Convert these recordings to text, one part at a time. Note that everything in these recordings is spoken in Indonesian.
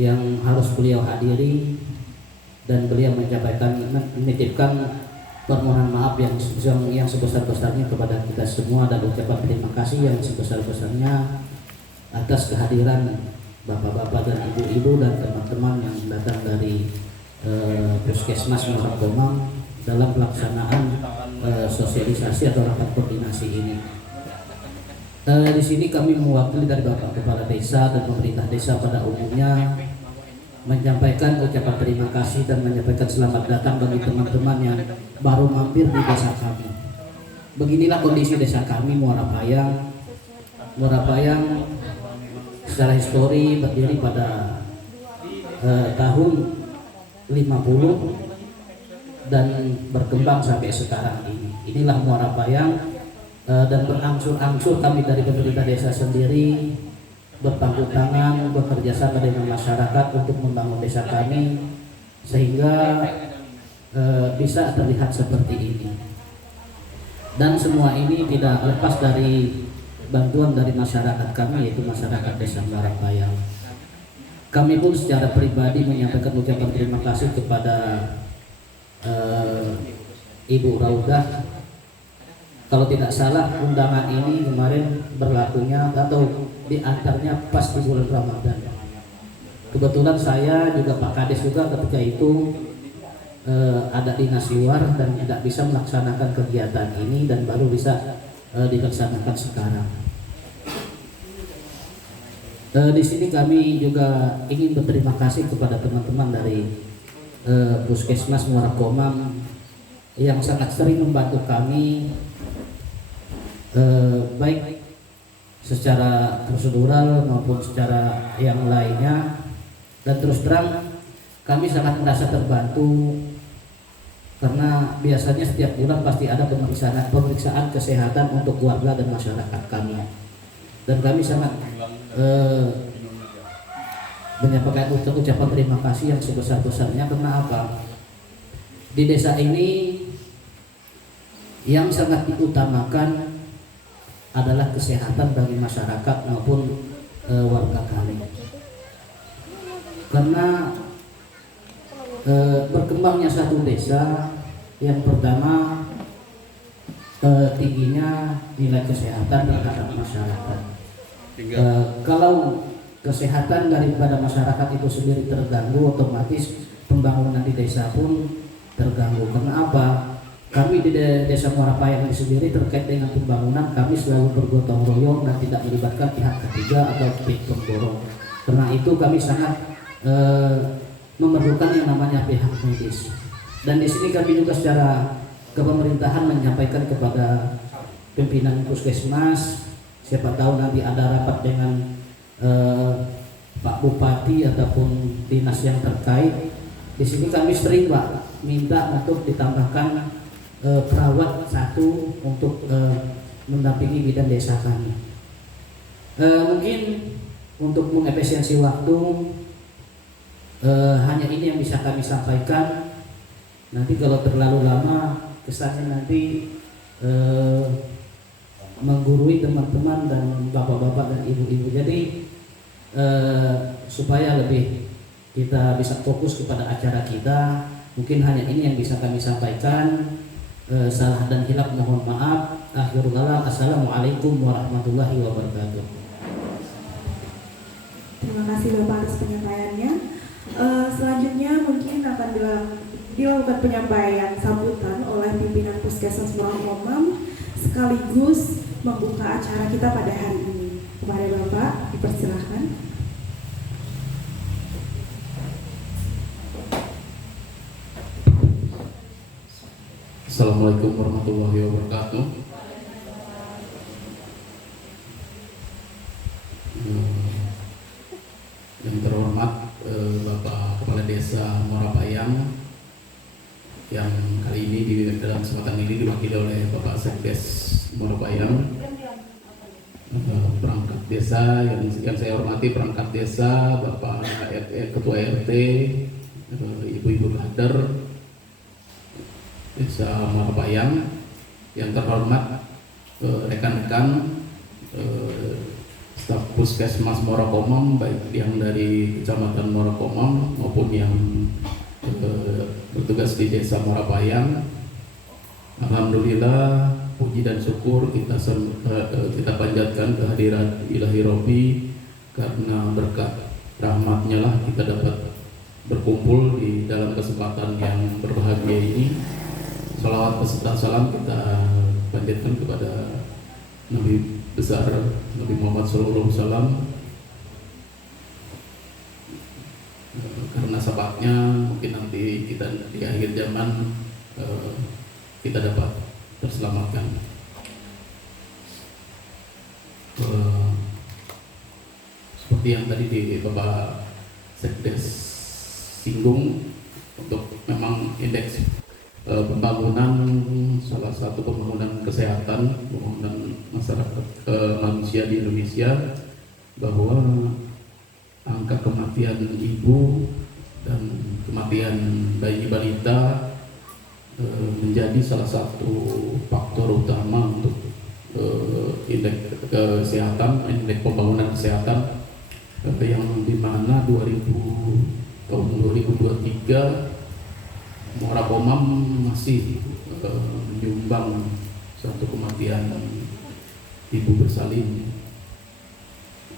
yang harus beliau hadiri dan beliau menitipkan permohonan maaf yang sebesar-besarnya kepada kita semua dan ucapan terima kasih yang sebesar-besarnya atas kehadiran bapak-bapak dan ibu-ibu dan teman-teman yang datang dari Puskesmas Muara Komang dalam pelaksanaan sosialisasi atau rapat koordinasi ini. Di sini kami mewakili dari Bapak Kepala Desa dan pemerintah desa pada umumnya menyampaikan ucapan terima kasih dan menyampaikan selamat datang bagi teman-teman yang baru mampir di desa kami. Beginilah kondisi desa kami, Muara Payang. Muara Payang secara histori berdiri pada tahun 50 dan berkembang sampai sekarang ini. Inilah Muara Payang. Dan berangsur-angsur kami dari pemerintah desa sendiri berpangku tangan bekerja sama dengan masyarakat untuk membangun desa kami sehingga bisa terlihat seperti ini. Dan semua ini tidak lepas dari bantuan dari masyarakat kami, yaitu masyarakat desa Muara Payang. Kami pun secara pribadi menyampaikan ucapan terima kasih kepada Ibu Raudah. Kalau tidak salah undangan ini kemarin berlakunya atau diantarnya pas di bulan Ramadan. Kebetulan saya juga Pak Kades juga ketika itu ada dinas luar dan tidak bisa melaksanakan kegiatan ini dan baru bisa dilaksanakan sekarang. Di sini kami juga ingin berterima kasih kepada teman-teman dari Puskesmas Muara Komang yang sangat sering membantu kami. Baik secara prosedural maupun secara yang lainnya, dan terus terang kami sangat merasa terbantu karena biasanya setiap bulan pasti ada pemeriksaan kesehatan untuk warga dan masyarakat kami, dan kami sangat menyampaikan ucapan terima kasih yang sebesar-besarnya. Karena apa? Di desa ini yang sangat diutamakan adalah kesehatan bagi masyarakat maupun warga kami. Karena berkembangnya satu desa, yang pertama tingginya nilai kesehatan terhadap masyarakat. Kalau kesehatan daripada masyarakat itu sendiri terganggu, otomatis pembangunan di desa pun terganggu. Karena apa? Kami di Desa Muara Payang ini sendiri terkait dengan pembangunan, kami selalu bergotong royong dan tidak melibatkan pihak ketiga atau pihak pemborong. Karena itu kami sangat memerlukan yang namanya pihak medis. Dan di sini kami juga secara kepemerintahan menyampaikan kepada pimpinan Puskesmas, siapa tahu nanti ada rapat dengan Pak Bupati ataupun dinas yang terkait. Di sini kami sering Pak minta untuk ditambahkan perawat satu untuk mendampingi bidan desa kami. Mungkin untuk mengefisiensi waktu hanya ini yang bisa kami sampaikan. Nanti kalau terlalu lama kesannya nanti menggurui teman-teman dan bapak-bapak dan ibu-ibu. Jadi supaya lebih kita bisa fokus kepada acara kita, mungkin hanya ini yang bisa kami sampaikan. Salah dan hilaf mohon maaf. Akhirul kalam, assalamualaikum warahmatullahi wabarakatuh. Terima kasih Bapak atas penyampaiannya. Selanjutnya mungkin akan dilakukan penyampaian sambutan oleh pimpinan Puskesmas Muara Komang sekaligus membuka acara kita pada hari ini. Kepada Bapak dipersilahkan. Assalamualaikum warahmatullahi wabarakatuh. Yang terhormat Bapak Kepala Desa Muara Payang, yang kali ini dalam kesempatan ini diwakili oleh Bapak Sekdes Muara Payang, perangkat desa yang saya hormati, perangkat desa, Bapak Ketua RT, Ibu-ibu kader Desa Muara Payang, yang terhormat rekan-rekan staf Puskesmas Muara Komam, baik yang dari Kecamatan Muara Komam maupun yang bertugas di Desa Muara Payang. Alhamdulillah, puji dan syukur kita panjatkan kehadiran Ilahi Robbi, karena berkat rahmatnya lah kita dapat berkumpul di dalam kesempatan yang berbahagia ini. Salawat beserta salam kita panjatkan kepada Nabi besar Nabi Muhammad SAW, karena sebabnya mungkin nanti kita di akhir zaman kita dapat terselamatkan. Seperti yang tadi di Bapak Sekdes singgung, untuk memang indeks pembangunan, salah satu pembangunan kesehatan, pembangunan masyarakat manusia di Indonesia, bahwa angka kematian ibu dan kematian bayi balita menjadi salah satu faktor utama untuk indeks kesehatan, indeks pembangunan kesehatan, yang dimana tahun 2023 Muara Komam masih menyumbang satu kematian ibu bersalin.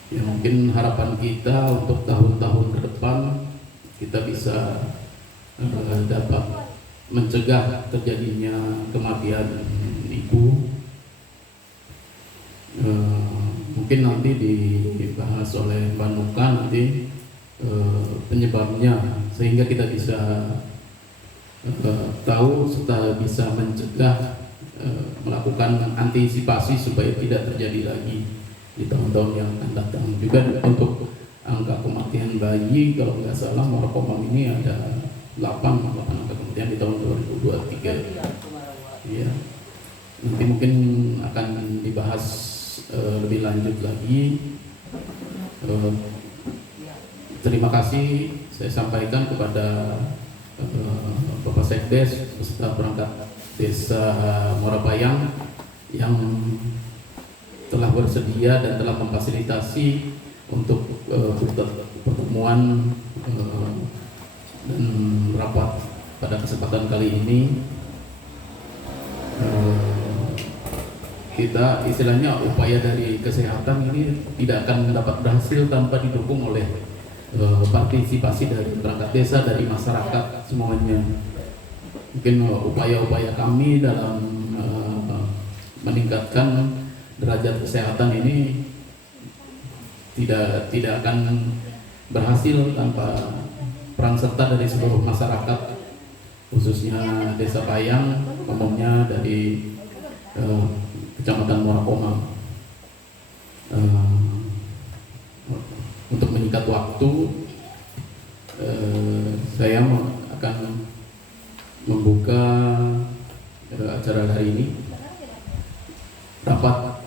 Ya, mungkin harapan kita untuk tahun-tahun ke depan kita bisa dapat mencegah terjadinya kematian ibu. Mungkin nanti dibahas oleh Mbak Nuka nanti penyebabnya, sehingga kita bisa tahu serta bisa mencegah, melakukan antisipasi supaya tidak terjadi lagi di tahun-tahun yang akan datang. Juga untuk angka kematian bayi, kalau nggak salah Muara Komam ini ada 8 angka kematian di tahun 2023. Iya. Nanti mungkin akan dibahas lebih lanjut lagi. Terima kasih saya sampaikan kepada Bapak Sekdes beserta perangkat Desa Muara Payang yang telah bersedia dan telah memfasilitasi untuk pertemuan dan rapat pada kesempatan kali ini. Kita istilahnya upaya dari kesehatan ini tidak akan dapat berhasil tanpa didukung oleh partisipasi dari perangkat desa, dari masyarakat semuanya. Mungkin upaya-upaya kami dalam meningkatkan derajat kesehatan ini tidak akan berhasil tanpa peran serta dari seluruh masyarakat, khususnya Desa Payang, umumnya dari Kecamatan Muara Komam. Untuk menyingkat waktu, saya akan membuka acara hari ini. Rapat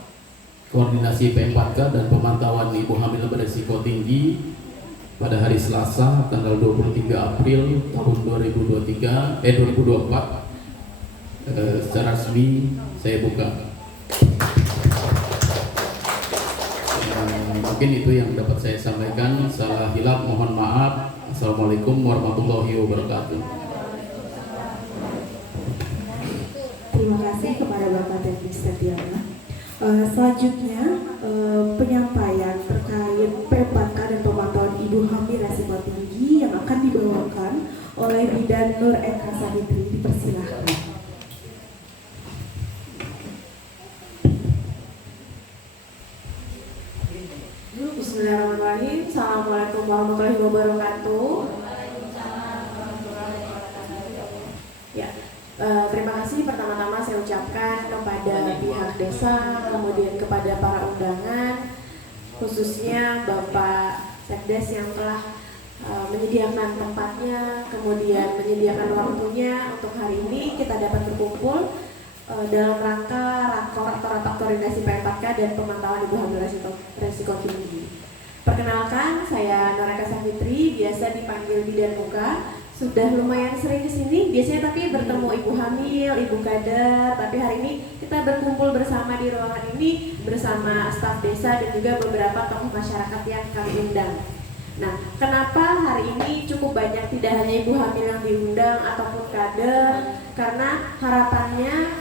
koordinasi P4K dan pemantauan ibu hamil beresiko tinggi pada hari Selasa tanggal 23 April tahun 2024 secara resmi saya buka. Mungkin itu yang dapat saya sampaikan. Salah hilaf mohon maaf. Assalamualaikum warahmatullahi wabarakatuh. Terima kasih kepada Bapak Teknik Setiana. Selanjutnya penyampaian terkait P4K dan pemantauan ibu hamil resiko tinggi yang akan dibawakan oleh Bidan Nur Eka Savitri. Dipersilahkan. Bismillahirrahmanirrahim. Assalamualaikum warahmatullahi wabarakatuh. Ya, terima kasih pertama-tama saya ucapkan kepada pihak desa, kemudian kepada para undangan, khususnya Bapak Sekdes yang telah menyediakan tempatnya, kemudian menyediakan waktunya untuk hari ini kita dapat berkumpul dalam rangka rakor atau rapat koordinasi P4K dan pemantauan ibu hamil resiko tinggi. Perkenalkan, saya Nur Eka Savitri, biasa dipanggil Bidan Muka. sudah lumayan sering kesini, biasanya tapi bertemu ibu hamil, ibu kader, tapi hari ini kita berkumpul bersama di ruangan ini bersama staf desa dan juga beberapa tokoh masyarakat yang kami undang. Nah, kenapa hari ini cukup banyak tidak hanya ibu hamil yang diundang ataupun kader? Karena harapannya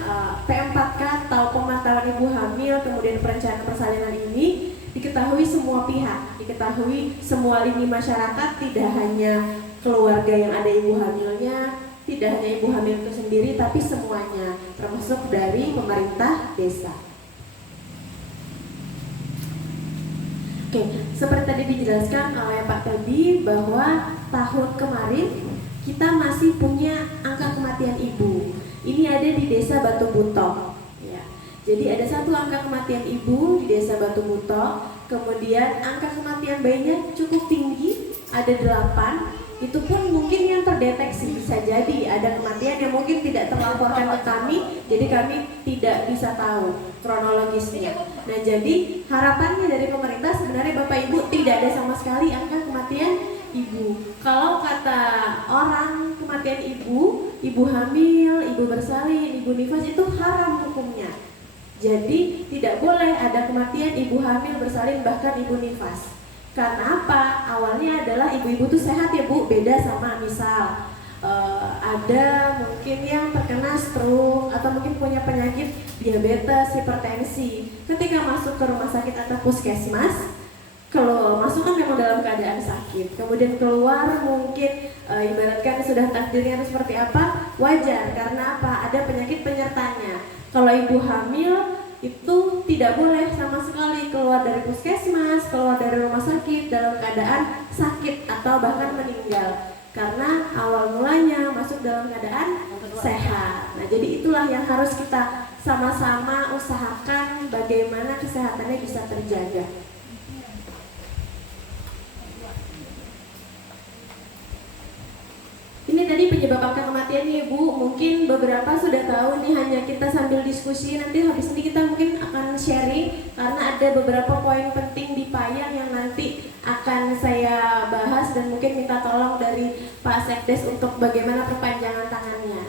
P4K atau pemantauan ibu hamil kemudian perencanaan persalinan ini diketahui semua pihak, diketahui semua lini masyarakat, tidak hanya keluarga yang ada ibu hamilnya, tidak hanya ibu hamil itu sendiri, tapi semuanya, termasuk dari pemerintah desa. Oke, seperti tadi dijelaskan oleh Pak Teddy bahwa tahun kemarin kita masih punya angka kematian ibu. Ini ada di Desa Batu Buto. Ya. Jadi ada satu angka kematian ibu di Desa Batu Buto. Kemudian angka kematian bayinya cukup tinggi, ada 8. Itu pun mungkin yang terdeteksi, bisa jadi ada kematian yang mungkin tidak terlaporkan ke kami, jadi kami tidak bisa tahu kronologisnya. Nah, jadi harapannya dari pemerintah sebenarnya Bapak Ibu tidak ada sama sekali angka kematian ibu. Kalau kata orang kematian ibu, ibu hamil, ibu bersalin, ibu nifas itu haram hukumnya. Jadi tidak boleh ada kematian ibu hamil, bersalin, bahkan ibu nifas. Karena apa? Awalnya adalah ibu-ibu tuh sehat ya Bu, beda sama misal ada mungkin yang terkena stroke atau mungkin punya penyakit diabetes, hipertensi. Ketika masuk ke rumah sakit atau puskesmas, kalau masuk kan memang dalam keadaan sakit, kemudian keluar mungkin ibaratkan sudah takdirnya itu seperti apa, wajar. Karena apa? Ada penyakit penyertanya. Kalau ibu hamil itu tidak boleh sama sekali keluar dari puskesmas, keluar dari rumah sakit dalam keadaan sakit atau bahkan meninggal, karena awal mulanya masuk dalam keadaan sehat. Nah, jadi itulah yang harus kita sama-sama usahakan bagaimana kesehatannya bisa terjaga. Ini tadi penyebab angka kematian nih Bu, mungkin beberapa sudah tahu, ini hanya kita sambil diskusi, nanti habis ini kita mungkin akan sharing karena ada beberapa poin penting di payang yang nanti akan saya bahas dan mungkin minta tolong dari Pak Sekdes untuk bagaimana perpanjangan tangannya.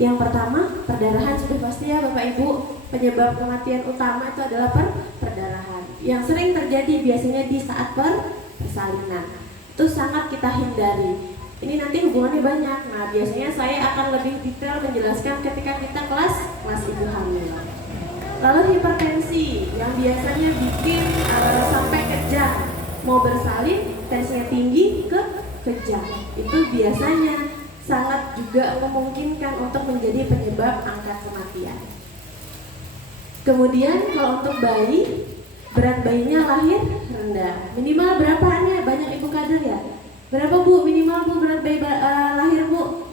Yang pertama, perdarahan sudah pasti ya Bapak Ibu, penyebab kematian utama itu adalah perdarahan yang sering terjadi biasanya di saat persalinan. Itu sangat kita hindari. Ini nanti hubungannya banyak. Nah, biasanya saya akan lebih detail menjelaskan ketika kita kelas ibu hamil. Lalu hipertensi yang biasanya bikin sampai kejang, mau bersalin tensinya tinggi kejang. Itu biasanya sangat juga memungkinkan untuk menjadi penyebab angka kematian. Kemudian kalau untuk bayi, berat bayinya lahir rendah. Minimal berapaannya? Banyak ibu kader ya? Berapa Bu minimal Bu berat bayi lahir Bu?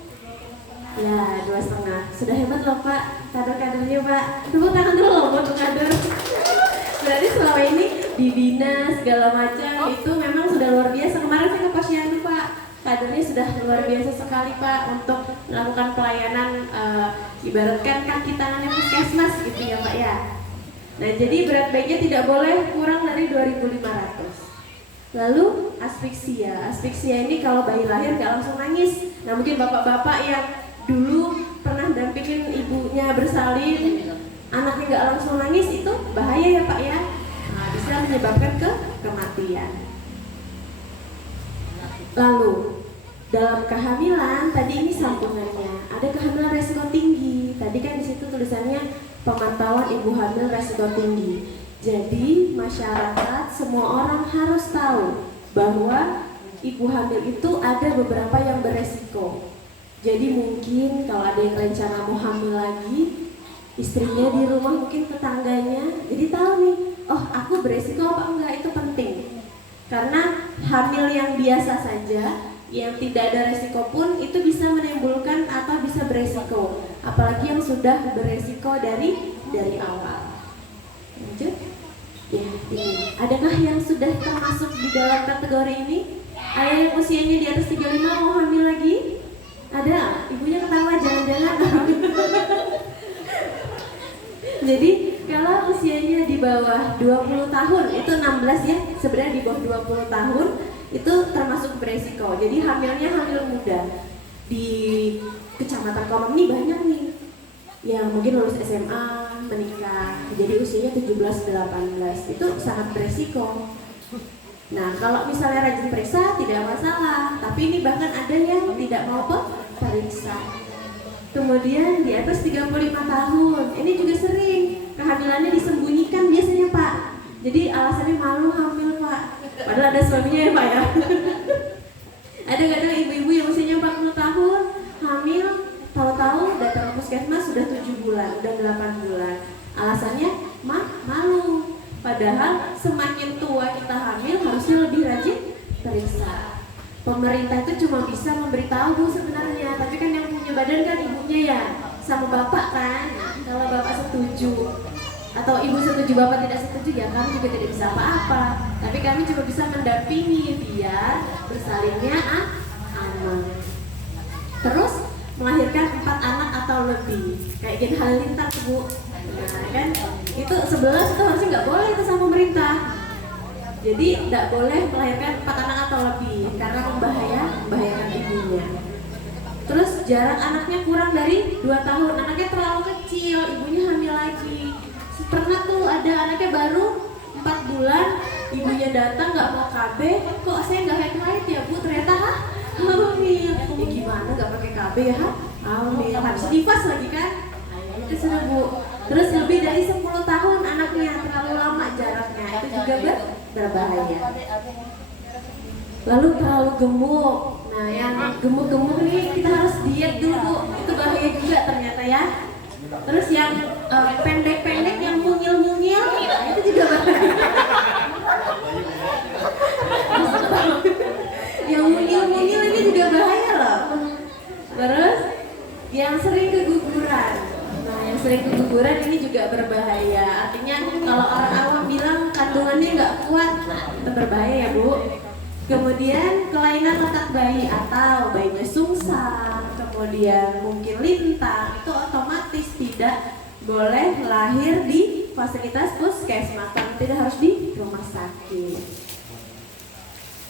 Ya 2,5. Sudah hebat loh Pak, kader-kadernya Pak. Tepuk tangan dulu loh buat kader. Berarti selama ini dibina segala macam itu memang sudah luar biasa. Kemarin saya ke Posyandu Pak, kadernya sudah luar biasa sekali Pak untuk melakukan pelayanan ibaratkan kaki tangannya puskesmas gitu ya Pak ya. Nah, jadi berat bayinya tidak boleh kurang dari 2.500. Lalu asfiksia ini kalau bayi lahir gak langsung nangis. Nah, mungkin bapak-bapak yang dulu pernah dampingin ibunya bersalin, anaknya gak langsung nangis, itu bahaya ya Pak ya. Nah, bisa menyebabkan kematian. Lalu dalam kehamilan tadi ini sambungannya, ada kehamilan resiko tinggi. Tadi kan di situ tulisannya pemantauan ibu hamil resiko tinggi. Jadi masyarakat, semua orang harus tahu bahwa ibu hamil itu ada beberapa yang beresiko. Jadi mungkin kalau ada yang rencana mau hamil lagi, istrinya di rumah, mungkin tetangganya, jadi tahu nih, oh aku beresiko apa enggak, itu penting. Karena hamil yang biasa saja, yang tidak ada resiko pun, itu bisa menimbulkan atau bisa beresiko. Apalagi yang sudah beresiko dari awal. Lanjut. Ya, ini. Adakah yang sudah termasuk di dalam kategori ini? Ada yang usianya di atas 35 mau hamil lagi? Ada? Ibunya ketawa, jangan-jangan. Jadi kalau usianya di bawah 20 tahun, itu 16 ya, sebenarnya di bawah 20 tahun itu termasuk beresiko. Jadi hamilnya hamil muda. Di Kecamatan Kolom ini banyak nih yang mungkin lulus SMA, menikah, jadi usianya 17-18, itu sangat beresiko. Nah, kalau misalnya rajin periksa tidak masalah, tapi ini bahkan ada yang tidak mau periksa. Kemudian di atas 35 tahun, ini juga sering kehamilannya disembunyikan biasanya Pak. Jadi alasannya malu hamil Pak, padahal ada suaminya ya Pak ya. Ada kadang ibu-ibu yang usianya 40 tahun, hamil, tahu-tahu datang ke puskesmas sudah 7 bulan, udah 8 bulan. Alasannya malu. Padahal semakin tua kita hamil harusnya lebih rajin periksa. Pemerintah itu cuma bisa memberitahu Bu sebenarnya, tapi kan yang punya badan kan ibunya ya, sama bapak kan. Kalau bapak setuju atau ibu setuju, bapak tidak setuju, ya kami juga tidak bisa apa-apa. Tapi kami cuma bisa mendampingi biar bersalinnya aman. Terus melahirkan 4 anak atau lebih, kayak Gen Halilintar Bu. Nah kan itu 11 itu harusnya nggak boleh itu sama pemerintah. Jadi tidak boleh melahirkan 4 anak atau lebih karena membahayakan ibunya. Terus jarak anaknya kurang dari 2 tahun, anaknya terlalu kecil, ibunya hamil lagi. Pernah tuh ada anaknya baru 4 bulan, ibunya datang nggak mau KB, kok saya nggak haid ya Bu, ternyata hamil. Ya gimana nggak pakai KB ya hamil, harus nifas lagi kan? Itu sudah Bu. Terus lebih dari 10 tahun anaknya, terlalu lama jaraknya, itu juga berbahaya. Lalu terlalu gemuk. Nah yang gemuk-gemuk nih kita harus diet dulu, itu bahaya juga ternyata ya. Terus yang pendek-pendek, yang mungil-mungil, itu juga bahaya. Yang mungil-mungil ini juga bahaya loh. Terus yang sering keguguran. Nah, yang sering keguguran ini juga berbahaya. Artinya kalau orang awam bilang kandungannya nggak kuat, nah itu berbahaya ya Bu. Kemudian kelainan letak bayi atau bayinya sungsang, kemudian mungkin lintang, itu otomatis tidak boleh lahir di fasilitas puskesmas, tidak harus di rumah sakit.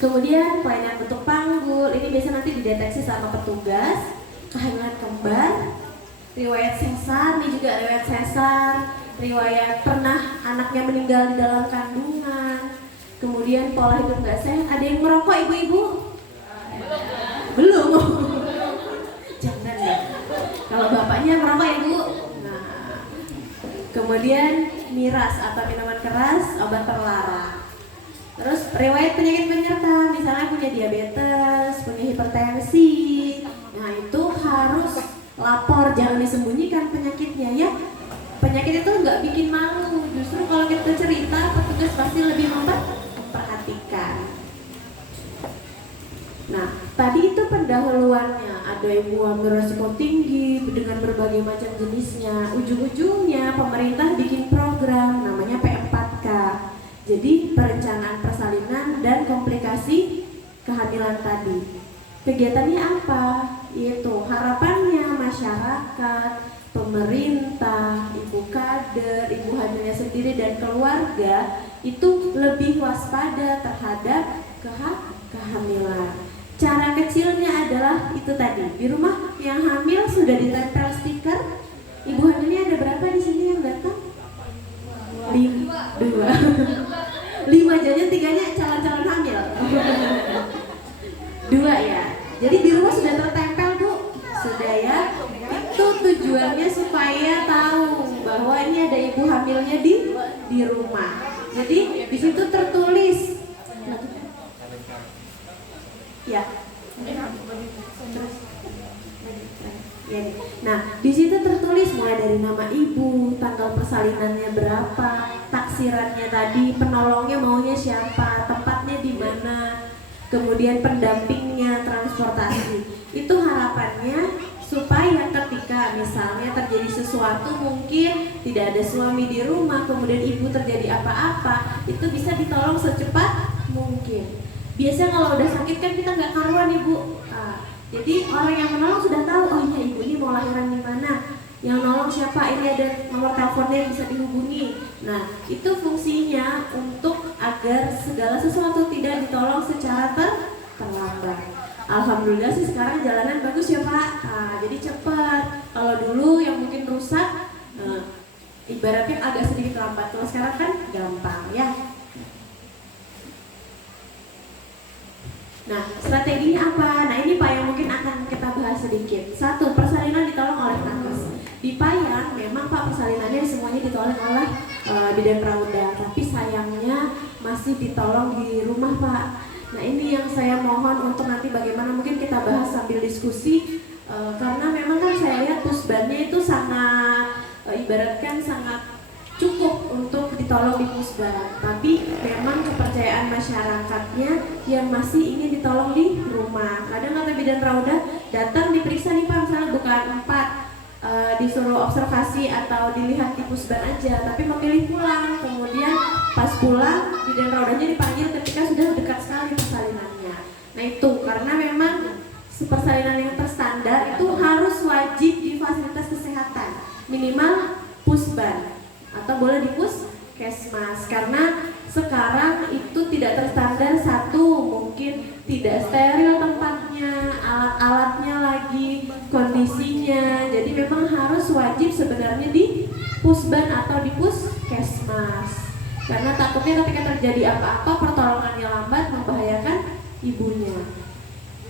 Kemudian kelainan bentuk panggul, ini biasa nanti dideteksi sama petugas. Kehamilan kembar, riwayat sesar, ini juga riwayat sesar, riwayat pernah anaknya meninggal di dalam kandungan. Kemudian pola hidup nggak sehat. Ada yang merokok ibu-ibu? Belum. Jangan ya. Kalau bapaknya merokok ya Bu. Nah, kemudian miras atau minuman keras, obat terlarang. Terus riwayat penyakit penyerta, misalnya punya diabetes, punya hipertensi. Nah itu harus lapor, jangan disembunyikan penyakitnya ya. Penyakit itu nggak bikin malu, justru kalau kita cerita petugas pasti lebih memperhatikan. Nah tadi itu pendahuluannya, ada ibu hamil resiko tinggi dengan berbagai macam jenisnya. Ujung-ujungnya pemerintah bikin program namanya P4K. Jadi perencanaan persalinan dan komplikasi kehamilan tadi. Kegiatannya apa? Yaitu harapannya masyarakat, pemerintah, ibu kader, ibu hamilnya sendiri dan keluarga itu lebih waspada terhadap kehamilan. Cara kecilnya adalah itu tadi, di rumah yang hamil sudah ditempel stiker. Ibu hamilnya ada berapa di sini yang datang? 5 aja, 3-nya calon-calon hamil. 2 ya. Jadi di rumah sudah tertempel Bu, sudah ya. Itu tujuannya supaya tahu bahwa ini ada ibu hamilnya di rumah. Jadi di situ tertulis. Ya. Nah, di situ tertulis mulai dari nama ibu, tanggal persalinannya berapa, taksirannya tadi, penolongnya maunya siapa, tempatnya di mana, kemudian pendampingnya, transportasi. Itu harapannya supaya ketika misalnya terjadi sesuatu, mungkin tidak ada suami di rumah, kemudian ibu terjadi apa-apa, itu bisa ditolong secepat mungkin. Biasanya kalau udah sakit kan kita nggak karuan ibu. Jadi orang yang menolong sudah tahu, oh iya ibu ini mau lahiran di mana, yang nolong siapa, ini ada nomor teleponnya yang bisa dihubungi. Nah itu fungsinya untuk agar segala sesuatu tidak ditolong secara terlambat. Alhamdulillah sih sekarang jalanan bagus ya Pak. Nah, jadi cepat. Kalau dulu yang mungkin rusak, ibaratnya agak sedikit lambat. Kalau sekarang kan gampang ya. Nah, strateginya apa? Nah, ini Pak yang mungkin akan kita bahas sedikit. Satu, persalinan ditolong oleh nakes. Di Payang memang Pak persalinannya semuanya ditolong oleh bidan prauda, tapi sayangnya masih ditolong di rumah Pak. Nah, ini yang saya mohon untuk nanti bagaimana mungkin kita bahas sambil diskusi, karena memang kan saya lihat pusbannya itu sangat ibaratkan sangat cukup untuk ditolong di pusban, tapi memang kepercayaan masyarakatnya yang masih ingin ditolong di rumah. Kadang kata bidan prauda datang diperiksa nih Pak, misalnya bukan 4, disuruh observasi atau dilihat di pusban aja, tapi memilih pulang. Kemudian pas pulang bidan praudanya dipanggil ketika sudah dekat sekali persalinannya. Nah itu karena memang persalinan yang terstandar itu harus wajib di fasilitas kesehatan, minimal pusban atau boleh di puskesmas, karena sekarang itu tidak terstandar. Satu, mungkin tidak steril tempatnya, alat-alatnya lagi, kondisinya. Jadi memang harus wajib sebenarnya di pusban atau di puskesmas, karena takutnya ketika terjadi apa-apa pertolongannya lambat membahayakan ibunya.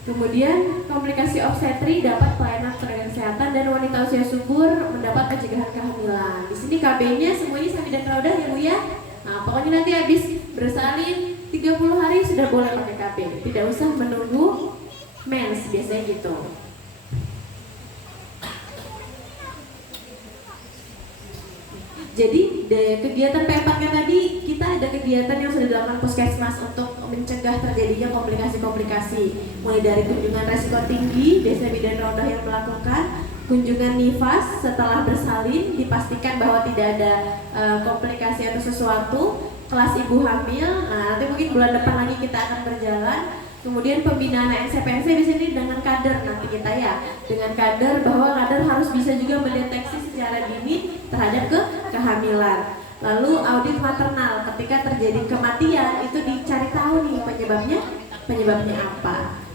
Kemudian komplikasi obstetri dapat pelayanan tenaga kesehatan dan wanita usia subur mendapat pencegahan kehamilan. Di sini KB-nya semuanya sama bidan prauda ya Bu ya. Nah, pokoknya nanti habis bersalin 30 hari sudah boleh pakai KB. Tidak usah menunggu mens, biasanya gitu. Jadi kegiatan P4-nya tadi kita ada kegiatan yang sudah dilakukan puskesmas untuk mencegah terjadinya komplikasi-komplikasi, mulai dari kunjungan resiko tinggi, biasanya bidan prauda yang melakukan kunjungan nifas setelah bersalin, dipastikan bahwa tidak ada komplikasi atau sesuatu, kelas ibu hamil. Nah, nanti mungkin bulan depan lagi kita akan berjalan. Kemudian pembinaan NCPNC di sini dengan kader nanti kita ya, dengan kader bahwa kader harus bisa juga mendeteksi secara dini terhadap kehamilan. Lalu audit maternal ketika terjadi kematian itu dicari tahu nih penyebabnya apa.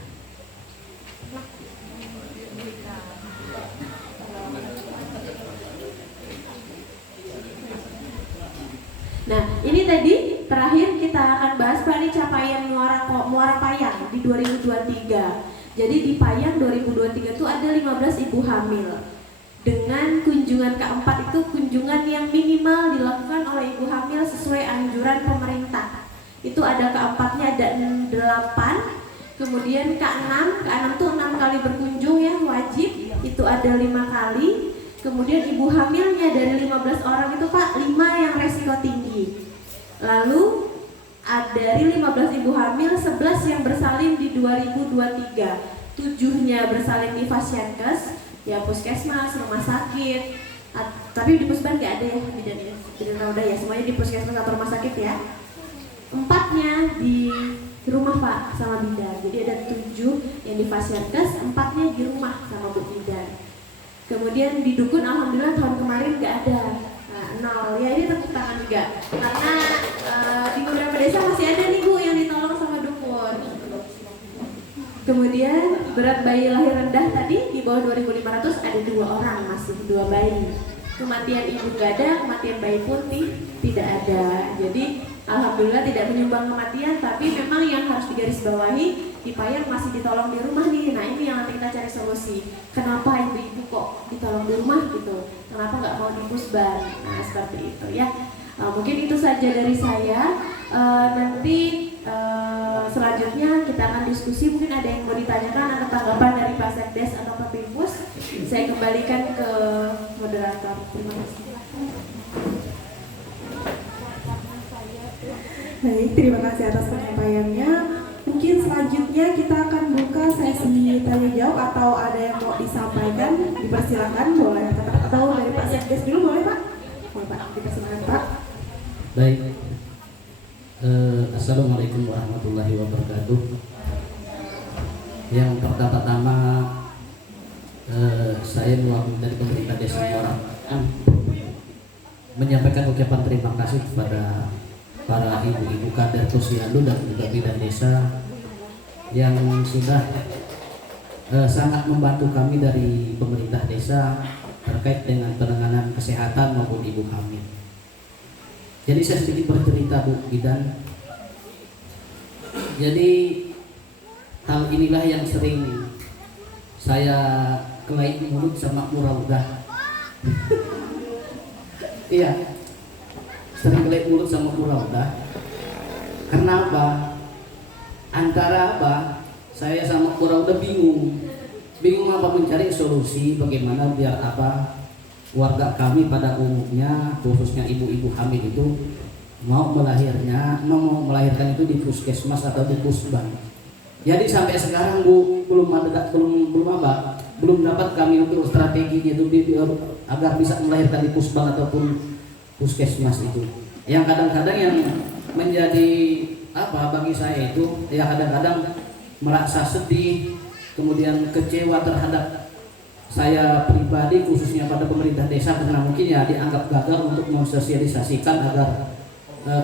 Nah, ini tadi terakhir kita akan bahas Pak ini capaian Muara Payang di 2023. Jadi di Payang 2023 itu ada 15 ibu hamil. Dengan kunjungan keempat itu kunjungan yang minimal dilakukan oleh ibu hamil sesuai anjuran pemerintah. Itu ada keempatnya ada 8. Kemudian ke-6 tuh 6 kali berkunjung ya wajib, itu ada 5 kali. Kemudian ibu hamilnya dari 15 orang itu Pak 5 yang resiko tinggi. Lalu dari 15 ibu hamil 11 yang bersalin di 2023. 7-nya bersalin di Fasyankes, ya puskesmas, rumah sakit. Tapi di pusban nggak ada ya bidan prauda ya, semuanya di puskesmas atau rumah sakit ya. 4-nya di rumah Pak sama bidan. Jadi ada 7 yang di Fasyankes, 4-nya di rumah sama Bu bidan. Kemudian di dukun alhamdulillah tahun kemarin nggak ada, 0. Ya ini tepuk tangan juga karena di beberapa desa masih ada nih Bu yang ditolong sama dukun. Kemudian berat bayi lahir rendah tadi di bawah 2.500 ada 2 orang, masih 2 bayi. Kematian ibu nggak ada, kematian bayi pun tidak ada. Jadi alhamdulillah tidak menyumbang kematian, tapi memang yang harus digarisbawahi di Payang masih ditolong di rumah nih. Nah ini yang nanti kita cari solusi. Kenapa ibu-ibu kok ditolong di rumah gitu? Kenapa nggak mau di pusban? Nah seperti itu ya. Mungkin itu saja dari saya. Nanti selanjutnya kita akan diskusi. Mungkin ada yang mau ditanyakan atau tanggapan dari Pak Sekdes atau Pak Pimpus. Saya kembalikan ke moderator. Terima kasih. Baik, terima kasih atas penyampaiannya. Mungkin selanjutnya kita akan buka sesi tanya jawab atau ada yang mau disampaikan, dipersilakan boleh. Atau dari Pak Sekdes dulu boleh Pak? Boleh Pak, dipersilakan Pak. Baik. Assalamualaikum warahmatullahi wabarakatuh. Yang pertama-tama saya mewakili dari pemerintah Desa Muara menyampaikan ucapan terima kasih kepada para ibu-ibu kader Posyandu dan juga bidan desa yang sudah sangat membantu kami dari pemerintah desa terkait dengan penanganan kesehatan maupun ibu hamil. Jadi saya sedikit bercerita Bu Bidan. Jadi hal inilah yang sering saya kelahi mulut sama Muraudah. Iya, sering kelahi mulut sama Muraudah. Karena apa? Antara apa? Saya sama Muraudah bingung apa mencari solusi bagaimana biar apa warga kami pada umumnya khususnya ibu-ibu hamil itu mau melahirkan itu di puskesmas atau di pusban. Jadi sampai sekarang Bu belum dapat kami untuk strateginya itu agar bisa melahirkan di pusban ataupun puskesmas itu. Yang kadang-kadang yang menjadi apa bagi saya itu ya kadang-kadang merasa sedih, kemudian kecewa terhadap saya pribadi khususnya pada pemerintah desa karena mungkin ya dianggap gagal untuk mensosialisasikan agar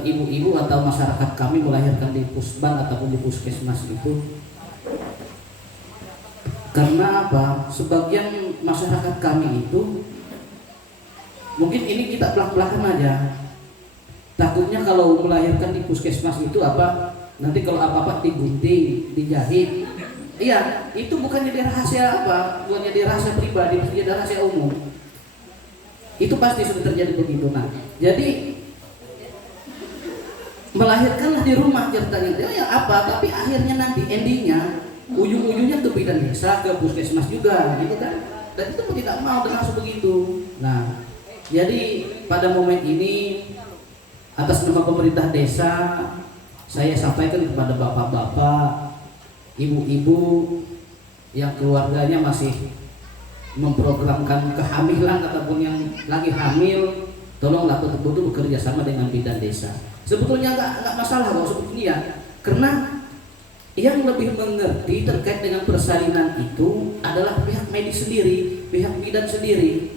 ibu-ibu atau masyarakat kami melahirkan di pusban ataupun di puskesmas itu. Karena apa? Sebagian masyarakat kami itu mungkin ini kita belak-belakan aja. Takutnya kalau melahirkan di puskesmas itu apa? Nanti kalau apa-apa digunting, dijahit. Iya, itu bukan jadi rahasia apa? Bukan jadi rahasia pribadi, jadi rahasia umum. Itu pasti sudah terjadi begitu. Nah, jadi melahirkanlah di rumah ceritanya. Ya apa? Tapi akhirnya nanti endingnya ujung-ujungnya ke bidan desa, ke puskesmas juga, gitu kan? Dan itu tidak mau dan langsung begitu. Nah, jadi pada momen ini atas nama pemerintah desa saya sampaikan kepada bapak-bapak, ibu-ibu yang keluarganya masih memprogramkan kehamilan ataupun yang lagi hamil, tolonglah betul-betul bekerja sama dengan bidan desa. Sebetulnya nggak masalah kok sebetulnya ya, karena yang lebih mengerti terkait dengan persalinan itu adalah pihak medis sendiri, pihak bidan sendiri.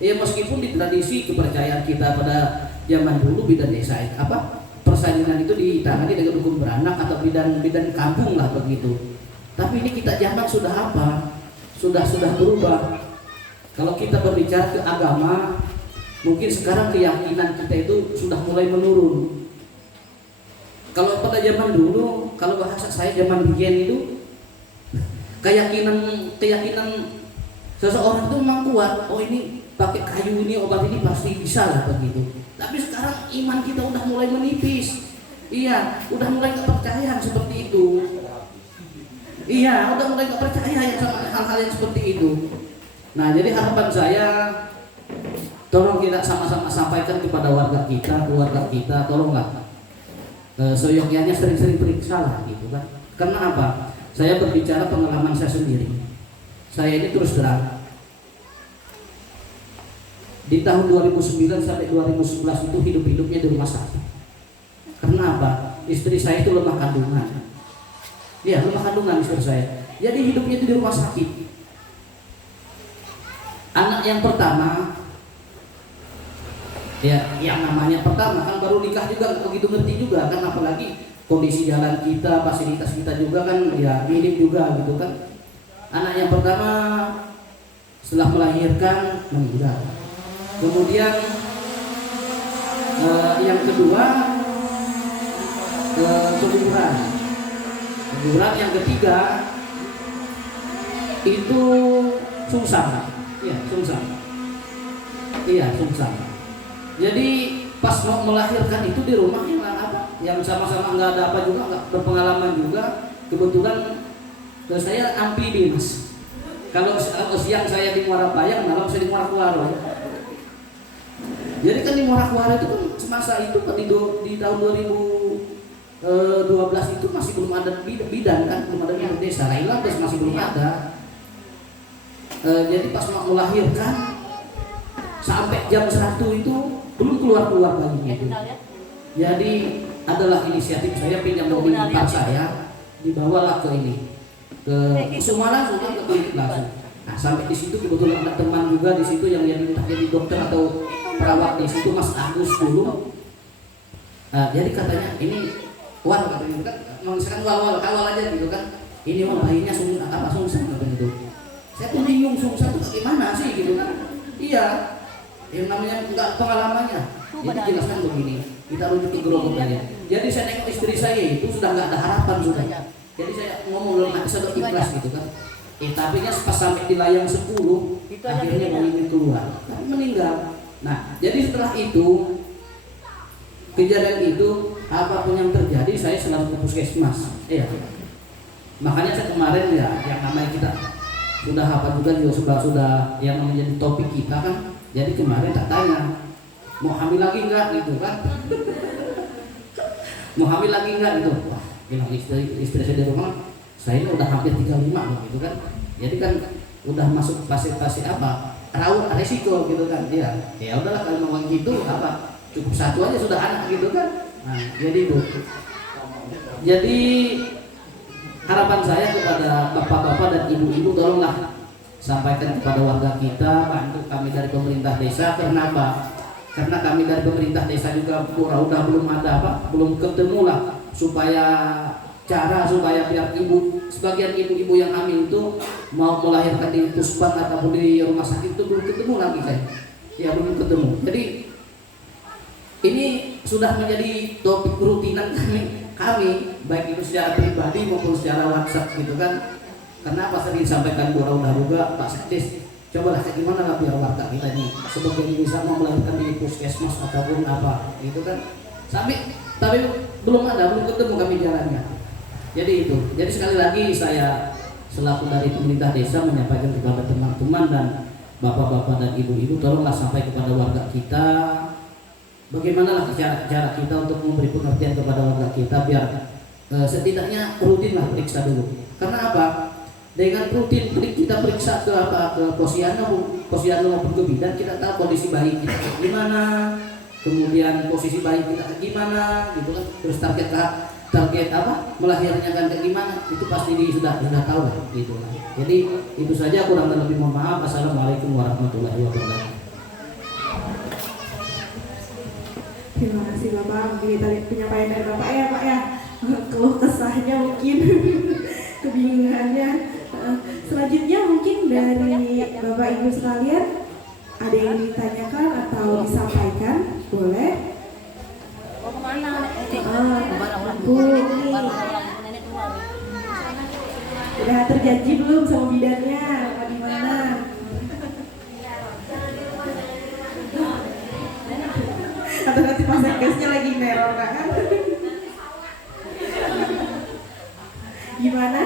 Ya meskipun di tradisi kepercayaan kita pada zaman dulu bidan desa apa persalinan itu ditangani dengan dukun beranak atau bidan kampung lah begitu. Tapi ini kita zaman sudah apa? Sudah berubah. Kalau kita berbicara ke agama, mungkin sekarang keyakinan kita itu sudah mulai menurun. Kalau pada zaman dulu, kalau bahasa saya zaman biyen itu keyakinan seseorang itu memang kuat. Oh ini pakai kayu ini obat ini pasti bisa lah begitu. Tapi sekarang iman kita udah mulai menipis. Iya, udah mulai nggak percaya seperti itu. Iya, udah mulai nggak percaya yang sama hal-hal yang seperti itu. Nah, jadi harapan saya, tolong kita sama-sama sampaikan kepada warga kita, keluarga kita, tolonglah seyogyanya sering-sering periksa lah, gitu kan? Karena apa? Saya berbicara pengalaman saya sendiri. Saya ini terus terang. Di tahun 2009 sampai 2011 itu hidup-hidupnya di rumah sakit. Karena apa? Istri saya itu lemah kandungan. Ya, lemah kandungan istri saya. Jadi hidupnya itu di rumah sakit. Anak yang pertama, ya yang namanya pertama kan baru nikah juga nggak begitu ngerti juga kan, apalagi kondisi jalan kita, fasilitas kita juga kan ya minim juga gitu kan. Anak yang pertama setelah melahirkan meninggal. Kemudian yang kedua keguguran. Yang ketiga itu sungsang. Iya, sungsang. Jadi pas mau melahirkan itu di rumah yang sama-sama nggak ada apa juga, nggak berpengalaman juga. Kebetulan saya ampidi mas. Kalau siang saya di Muara Bayang, malam saya di Muara Kuaro. Jadi kan di Muara Kuaro itu kan semasa itu di tahun 2012 itu masih belum ada bidan kan, belum ada bidan desa. Lain masih belum ada. Jadi pas mau melahirkan sampai jam 1 itu belum keluar bayinya itu. Jadi adalah inisiatif saya pinjam mobil ipar saya, dibawalah ke ini, ke semua langsung kan, ke klinik langsung. Nah sampai di situ kebetulan ada teman juga di situ yang jadi dokter atau perawat di situ, Mas Agus dulu. Jadi katanya ini katanya kan, misalkan kawal aja gitu kan. Ini bayinya sungsang katanya itu. susah tuh gimana sih gitu kan? Iya, yang namanya enggak pengalamannya. Jadi jelaskan begini, kita rujuk ke gerobokannya. Jadi saya nengok istri saya itu sudah nggak ada harapan sudah. Jadi saya ngomong dalam hati saya ikhlas gitu kan. Tapi pas sampai di layang 10 akhirnya bayi ini keluar, tapi meninggal. Nah, jadi setelah itu kejadian itu apapun yang terjadi saya selalu ke puskesmas. Iya. Makanya saya kemarin ya yang namanya kita sudah apa juga sudah yang menjadi topik kita kan. Jadi kemarin tak tanya mau hamil lagi enggak gitu kan. Mau hamil lagi enggak gitu. Wah, bilang istri saya di rumah, saya ini udah hampir 35 loh gitu kan. Jadi kan udah masuk fase-fase apa? Rawan resiko gitu kan dia. Ya udahlah kalau memang gitu apa? Cukup satu aja sudah anak gitu kan. Nah, jadi itu. Jadi harapan saya kepada bapak-bapak dan ibu-ibu tolonglah sampaikan kepada warga kita, bantu kami dari pemerintah desa. Karena apa? Karena kami dari pemerintah desa juga udah belum ada apa, belum ketemu lah supaya biar sebagian ibu-ibu yang hamil itu mau melahirkan di puspan ataupun di rumah sakit itu belum ketemu lagi saya. Ya belum ketemu. Jadi ini sudah menjadi topik rutinan kami baik itu secara pribadi maupun secara WhatsApp gitu kan. Karena apa sering disampaikan Bu Rauda juga Pak Sekdes, cobalah gimana lah biar warga kita ini sebagian bisa mau melahirkan di puskesmas ataupun apa gitu kan. Tapi belum ketemu kami jalannya. Jadi itu. Jadi sekali lagi saya selaku dari pemerintah desa menyampaikan kepada teman-teman dan bapak-bapak dan ibu-ibu, tolonglah sampai kepada warga kita bagaimana lah cara kita untuk memberi pengertian kepada warga kita biar setidaknya rutinlah periksa dulu. Karena apa? Dengan rutin kita periksa ke posyandu maupun ke bidan, kita tahu kondisi bayi kita gimana, kemudian posisi bayi kita gimana gitu kan, terus target apa melahirnya kan gimana, itu pasti sudah tahu lah gitu lah. Jadi itu saja, kurang lebih mohon maaf. Assalamualaikum warahmatullahi wabarakatuh. Terima kasih Bapak, mungkin tadi penyampaian dari Bapak ya Pak ya, keluh kesahnya mungkin kebingungannya. Selanjutnya mungkin dari Bapak Ibu sekalian ada yang ditanyakan atau disampaikan, boleh? Mau kemana? Bu ini udah terjanji belum sama bidannya? Apa di mana? Atau nanti pas gasnya lagi neror kan? Gimana?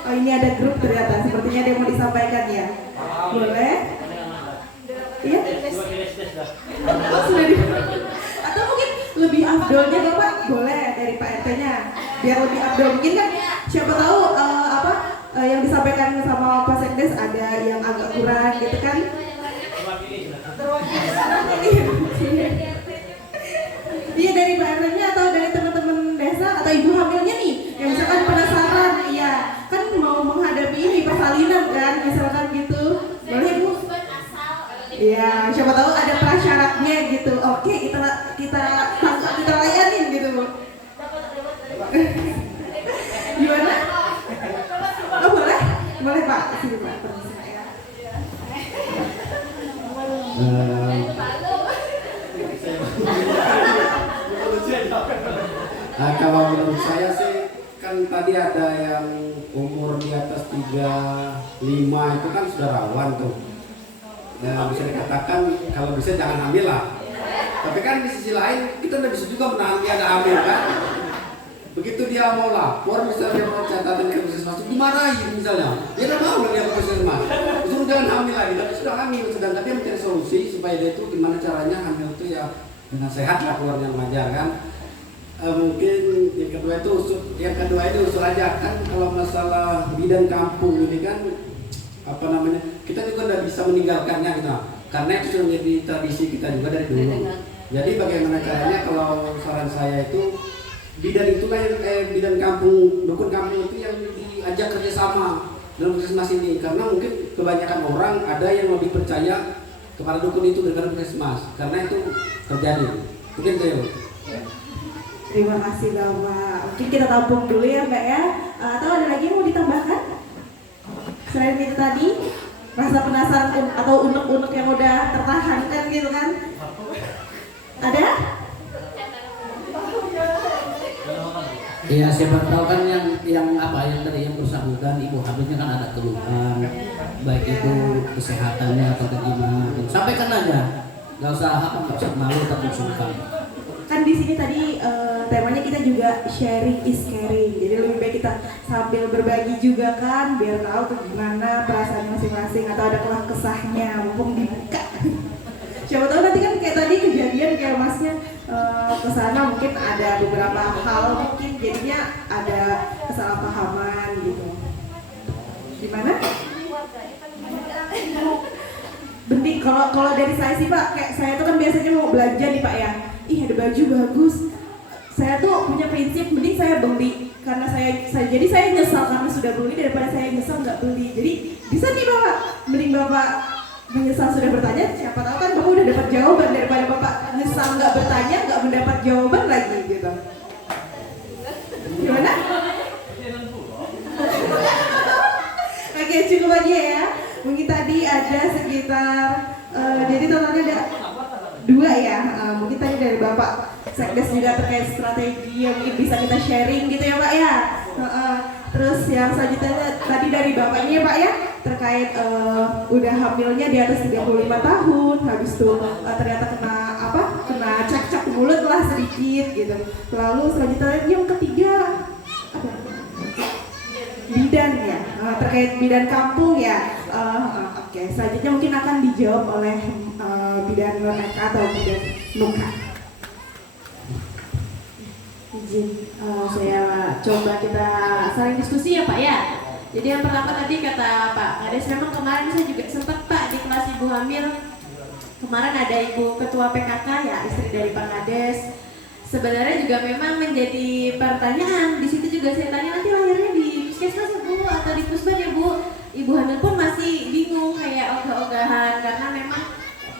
Oh ini ada grup ternyata, sepertinya ada yang mau disampaikan ya. Boleh? Iya? Oh, sudah di... Atau mungkin lebih afdolnya Bapak boleh dari Pak RT-nya, biar lebih afdol. Mungkin kan siapa tahu yang disampaikan sama Pak Sekdes ada yang agak kurang gitu kan. Iya, dari Pak RT-nya atau dari teman-teman desa atau ibu hamilnya nih yang misalkan penasaran, iya kan mau menghadapi ini persalinan kan misalkan gitu, boleh Bu? Iya, siapa tahu ada prasyaratnya gitu. Oke, kita layanin gitu Bu. Gimana? Oh boleh Pak, sini Pak. Nah, kalau menurut saya sih kan tadi ada yang umur di atas 35 itu kan sudah rawan tuh. Ya bisa dikatakan kalau bisa jangan hamil lah. Tapi kan di sisi lain kita udah bisa juga menahan dia ada hamil kan. Begitu dia mau lapor misalnya mau catatan ke puskesmas itu dimarahin misalnya. Dia udah mau dia ke puskesmas. Disuruh jangan hamil lagi, tapi sudah hamil. Sedangkan dia mencari solusi supaya dia itu gimana caranya hamil itu ya dengan sehat lah, keluar yang wajar kan. Mungkin yang kedua itu usul aja kan, kalau masalah bidan kampung ini kan apa namanya, kita juga tidak bisa meninggalkannya gitu, karena itu sudah menjadi tradisi kita juga dari dulu. Jadi bagaimana caranya, kalau saran saya itu bidan itulah bidan kampung, dukun kampung itu yang diajak kerjasama dalam puskesmas ini, karena mungkin kebanyakan orang ada yang lebih percaya kepada dukun itu daripada puskesmas, karena itu terjadi. Mungkin itu. Terima kasih Bapak. Mungkin kita tampung dulu ya Mbak ya. Atau ada lagi yang mau ditambahkan? Selain itu tadi, rasa penasaran atau unek-unek yang udah tertahankan gitu kan? Ada? Ya siapa tahu kan yang dari yang bersangkutan ibu hamilnya kan ada keluhan, baik itu kesehatannya atau gimana. Sampaikan aja, nggak usah malu atau sungkan. Kan di sini tadi temanya kita juga sharing is caring. Jadi lebih baik kita sambil berbagi juga kan, biar tahu tuh gimana perasaan masing-masing atau ada kelah kesahnya, mumpung dibuka. Siapa tahu nanti kan kayak tadi kejadian kayak masnya kesana mungkin ada beberapa hal mungkin jadinya ada kesalahpahaman gitu. Gimana? Bening, kalau dari saya sih Pak, kayak saya tuh kan biasanya mau belanja nih Pak ya. Ih ada baju bagus. Saya tuh punya prinsip mending saya beli karena jadi saya nyesal karena sudah beli daripada saya nyesal nggak beli. Jadi bisa nih Bapak, mending Bapak menyesal sudah bertanya, siapa tahu kan Bapak udah dapat jawaban daripada Bapak nyesal nggak bertanya nggak mendapat jawaban lagi gitu. Gimana? Oke cukup aja ya. Mungkin tadi ada sekitar jadi totalnya ada 2 ya. Mungkin tadi dari Bapak Sekdes juga terkait strategi yang mungkin bisa kita sharing gitu ya Pak ya. Terus yang selanjutnya tadi dari Bapaknya ya Pak ya, terkait udah hamilnya di atas 35 tahun, habis itu ternyata kena cek-cek mulut lah sedikit gitu. Lalu selanjutnya yang ketiga apa? Bidan ya, terkait bidan kampung ya. Oke, selanjutnya mungkin akan dijawab oleh bidan Noneka atau bidan Nuka. Izin saya coba kita saling diskusi ya Pak ya. Jadi yang pertama tadi kata Pak Kades, memang kemarin saya juga sempat Pak di kelas ibu hamil. Kemarin ada ibu ketua PKK ya, istri dari Pak Kades. Sebenarnya juga memang menjadi pertanyaan. Di situ juga saya tanya nanti lahirnya di puskesmas ya Bu atau di pusbat ya Bu. Ibu hamil pun masih bingung kayak ogah-ogahan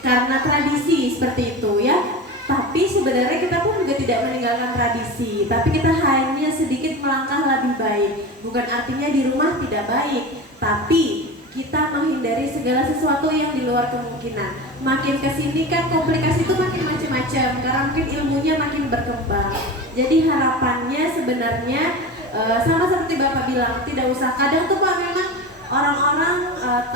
karena tradisi seperti itu ya. Tapi sebenarnya kita pun juga tidak meninggalkan tradisi, tapi kita hanya sedikit melangkah lebih baik. Bukan artinya di rumah tidak baik, tapi kita menghindari segala sesuatu yang di luar kemungkinan. Makin kesini kan komplikasi itu makin macam-macam, karena mungkin ilmunya makin berkembang. Jadi harapannya sebenarnya sama seperti Bapak bilang, tidak usah. Kadang tuh Pak memang orang-orang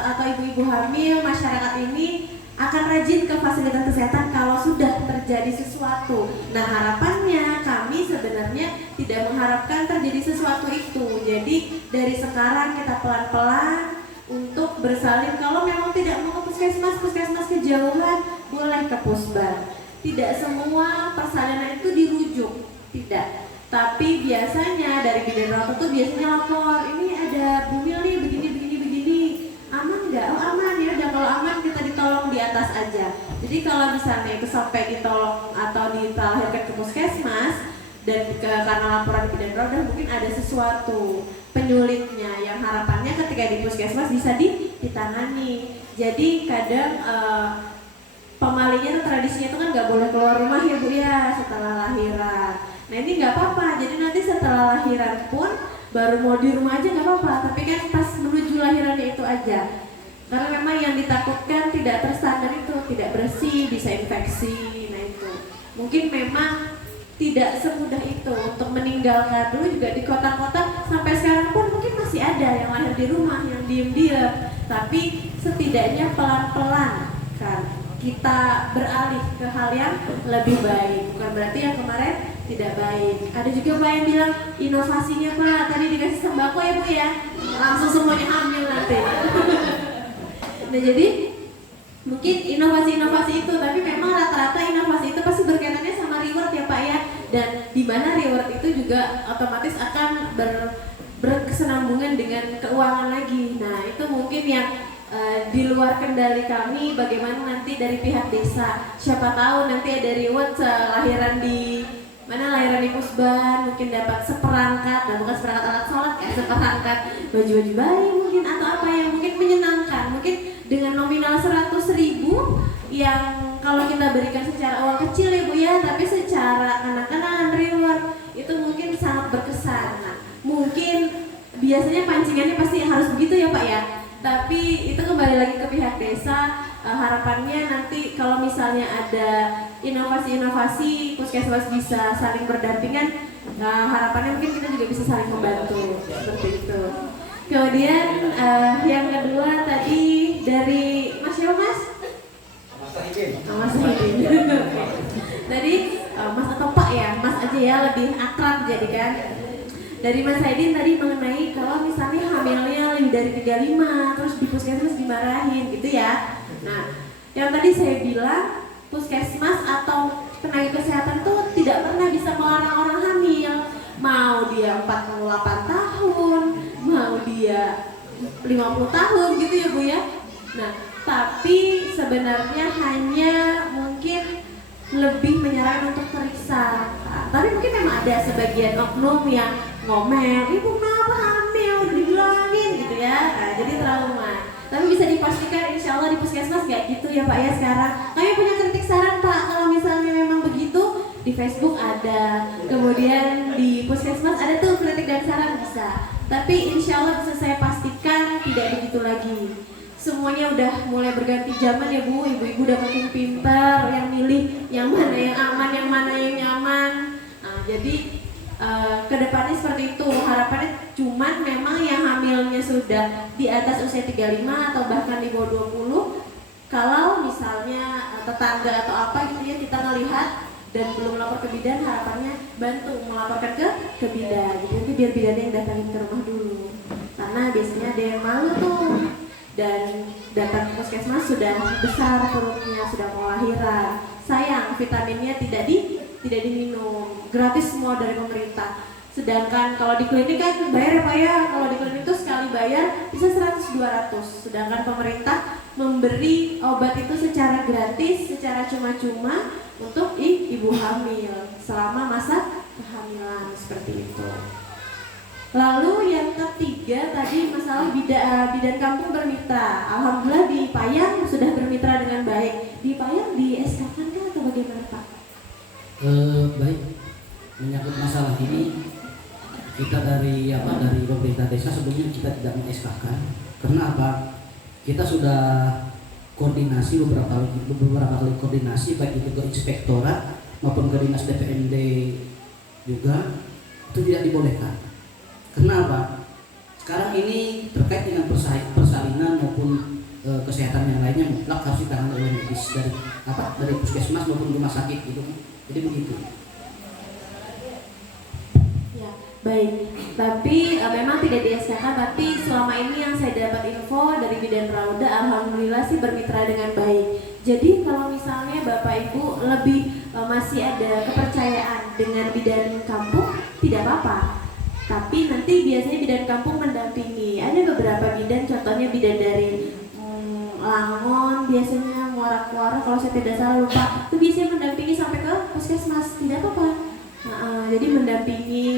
atau ibu-ibu hamil, masyarakat ini akan rajin ke fasilitas kesehatan kalau sudah terjadi sesuatu. Nah harapannya kami sebenarnya tidak mengharapkan terjadi sesuatu itu. Jadi dari sekarang kita pelan-pelan untuk bersalin. Kalau memang tidak mau ke puskesmas kejauhan, boleh ke pusbat. Tidak semua persalinan itu dirujuk, tidak. Tapi biasanya dari bidan rawat itu biasanya lapor, ini ada bumil nih begini. Aman nggak? Oh aman ya udah, kalau aman kita ditolong di atas aja. Jadi kalau misalnya itu sampai ditolong atau dilahirkan ke puskesmas dan karena laporan bidan rawat mungkin ada sesuatu penyulitnya yang harapannya ketika di puskesmas bisa ditangani. Jadi kadang pemalinya tradisinya itu kan nggak boleh keluar rumah ya Bu ya setelah lahiran. Nah ini nggak apa-apa. Jadi nanti setelah lahiran pun baru mau di rumah aja nggak apa-apa, tapi kan pas menuju lahirannya itu aja. Karena memang yang ditakutkan tidak terstandar itu, tidak bersih, bisa infeksi. Nah itu mungkin memang tidak semudah itu untuk meninggalkan. Dulu juga di kota-kota sampai sekarang pun mungkin masih ada yang lahir di rumah, yang diem-diem. Tapi setidaknya pelan-pelan kan kita beralih ke hal yang lebih baik. Bukan berarti yang kemarin tidak baik. Ada juga Pak yang bilang inovasinya Pak, tadi dikasih sembako ya Bu ya, langsung semuanya hamil nanti. Nah jadi mungkin inovasi-inovasi itu, tapi memang rata-rata inovasi itu pasti berkaitannya sama reward ya Pak ya. Dan di mana reward itu juga otomatis akan berkesinambungan dengan keuangan lagi. Nah itu mungkin yang di luar kendali kami, bagaimana nanti dari pihak desa. Siapa tahu nanti ada reward lahiran di pusban, mungkin dapat seperangkat, dan bukan seperangkat alat sholat ya, seperangkat baju-baju bayi mungkin, atau apa yang mungkin menyenangkan. Mungkin dengan nominal 100.000 yang kalau kita berikan secara uang kecil ya Bu ya, tapi secara anak-anak reward itu mungkin sangat berkesan. Nah, mungkin biasanya pancingannya pasti harus begitu ya Pak ya. Tapi itu kembali lagi ke pihak desa. Harapannya nanti kalau misalnya ada inovasi-inovasi puskesmas bisa saling berdampingan, harapannya mungkin kita juga bisa saling membantu seperti itu. Kemudian yang kedua tadi dari Mas siapa Mas? Mas Sahidin. Tadi Mas atau Pak ya, Mas aja ya lebih akrab jadi kan. Dari Mas Sahidin tadi mengenai kalau misalnya hamilnya lebih dari 35 terus di puskesmas dimarahin gitu ya. Nah, yang tadi saya bilang puskesmas atau tenaga kesehatan tuh tidak pernah bisa melarang orang hamil. Mau dia 48 tahun, mau dia 50 tahun gitu ya Bu ya. Nah, tapi sebenarnya hanya mungkin lebih menyarankan untuk periksa. Tapi mungkin memang ada sebagian oknum yang ngomel, ibu kenapa hamil, udah dibilangin gitu ya. Nah, jadi trauma. Tapi bisa dipastikan insya Allah di puskesmas nggak gitu ya Pak ya sekarang. Kami punya kritik saran Pak, kalau misalnya memang begitu di Facebook ada, kemudian di puskesmas ada tuh kritik dan saran bisa. Tapi insya Allah bisa saya pastikan tidak begitu lagi. Semuanya udah mulai berganti zaman ya Bu, ibu-ibu udah makin pintar yang milih yang mana yang aman, yang mana yang nyaman. Jadi kedepannya seperti itu, harapannya cuman memang yang hamilnya sudah di atas usia 35 atau bahkan di bawah 20, kalau misalnya tetangga atau apa gitu ya kita melihat dan belum lapor ke bidan, harapannya bantu melaporkan ke bidan gitu. Nanti biar bidannya yang datangin ke rumah dulu, karena biasanya ada yang malu tuh dan datang ke puskesmas sudah besar perutnya, sudah mau lahiran, sayang vitaminnya tidak diminum, gratis semua dari pemerintah. Sedangkan kalau di klinik kan bayar ya Pak ya, kalau di klinik itu sekali bayar bisa 100-200. Sedangkan pemerintah memberi obat itu secara gratis, secara cuma-cuma untuk ibu hamil selama masa kehamilan seperti itu. Lalu yang ketiga tadi masalah bidan kampung bermitra. Alhamdulillah di Payang sudah bermitra dengan baik. Di Payang di SK-kan kan atau bagaimana Pak? Baik, menyangkut masalah ini kita dari pemerintah desa sebelumnya kita tidak meng-SK-kan. Karena apa? Kita sudah koordinasi beberapa kali koordinasi baik itu ke inspektorat maupun ke dinas DPMD juga, itu tidak dibolehkan. Kenapa? Sekarang ini terkait dengan persalinan maupun kesehatan yang lainnya mutlak harus ditangani oleh medis dari puskesmas maupun rumah sakit gitu. Jadi begitu. Ya, baik. Tapi memang tidak di-SK-kan, tapi selama ini yang saya dapat info dari Bidan Rauda, alhamdulillah sih bermitra dengan baik. Jadi kalau misalnya Bapak Ibu lebih masih ada kepercayaan dengan bidan kampung, tidak apa-apa. Tapi nanti biasanya bidan kampung mendampingi. Ada beberapa bidan, contohnya bidan dari Langon, biasanya Muara-Muara kalau saya tidak salah lupa, itu biasanya mendampingi sampai ke puskesmas, tidak apa-apa. Jadi mendampingi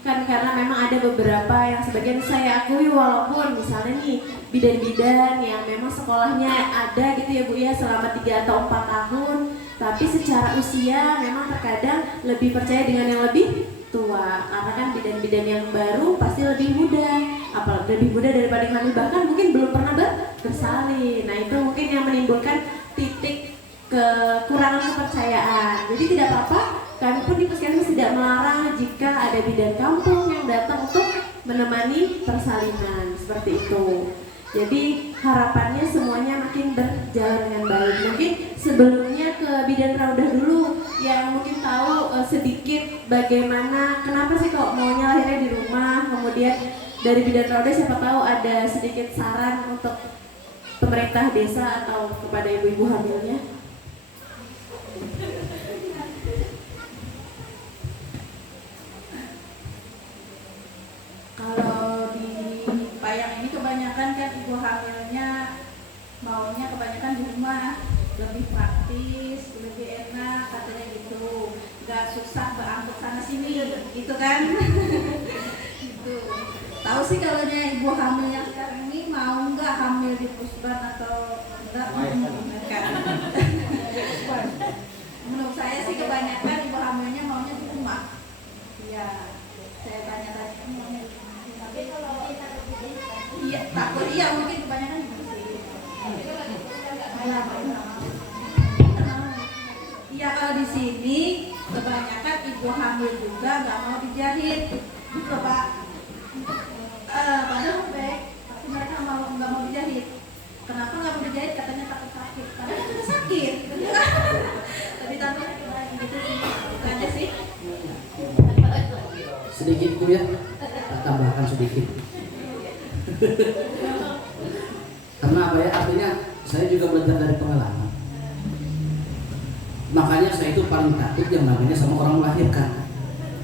kan, karena memang ada beberapa yang sebagian saya akui walaupun misalnya nih bidan-bidan yang memang sekolahnya ada gitu ya Bu ya selama 3 atau 4 tahun, tapi secara usia memang terkadang lebih percaya dengan yang lebih tua, karena kan bidan-bidan yang baru pasti lebih muda, apalagi lebih muda daripada kami, bahkan mungkin belum pernah bersalin. Nah itu mungkin yang menimbulkan titik kekurangan kepercayaan. Jadi tidak apa-apa, kami pun di puskesmas tidak melarang jika ada bidan kampung yang datang untuk menemani persalinan seperti itu. Jadi harapannya semuanya makin berjalan dengan baik. Mungkin sebelumnya ke Bidan Raudah dulu yang mungkin tahu sedikit bagaimana, kenapa sih kok maunya lahirnya di rumah. Kemudian dari Bidan Raudah siapa tahu ada sedikit saran untuk pemerintah desa atau kepada ibu-ibu hamilnya. Kalau di Payang ini kebanyakan kan ibu hamilnya maunya kebanyakan di rumah, lebih praktis, lebih enak katanya gitu, nggak susah berangkut sana sini gitu kan. Gitu. Tahu sih kalau ibu hamil yang sekarang ini mau nggak hamil di pusban atau enggak? Kan. Menurut saya sih kebanyakan ibu hamilnya maunya di rumah. Iya, saya tanya-tanya maunya di rumah. Tapi kalau iya takut, iya mungkin kebanyakan ibu hamil juga nggak mau dijahit gitu Pak. Padahal baik, tapi mereka nggak mau dijahit. Kenapa nggak mau dijahit? Katanya takut sakit. Padahal itu udah sakit, gitu kan? Tapi tante gitu sih, itu aja sih. Sedikit Bu ya, tambahkan sedikit. Karena apa ya, artinya saya juga belajar dari pengalaman. Makanya saya itu paling takut yang namanya sama orang melahirkan.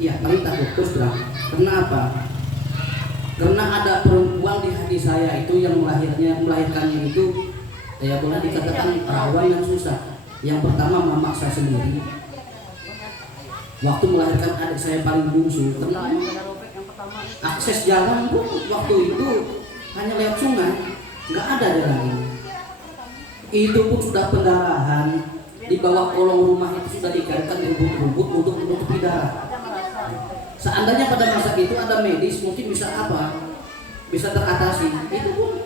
Iya, paling takut terus terang. Karena apa? Karena ada perempuan di hati saya itu yang melahirkannya itu ya boleh dikatakan rawan yang susah. Yang pertama mama saya sendiri. Waktu melahirkan adik saya paling bungsu, karena akses jalan pun waktu itu hanya lewat sungai, nggak ada jalan. Itu pun sudah pendarahan. Di bawah kolong rumah itu sudah dikaitkan rumput-rumput untuk menutupi darah. Seandainya pada masa itu ada medis, mungkin bisa apa? Bisa teratasi. Itu pun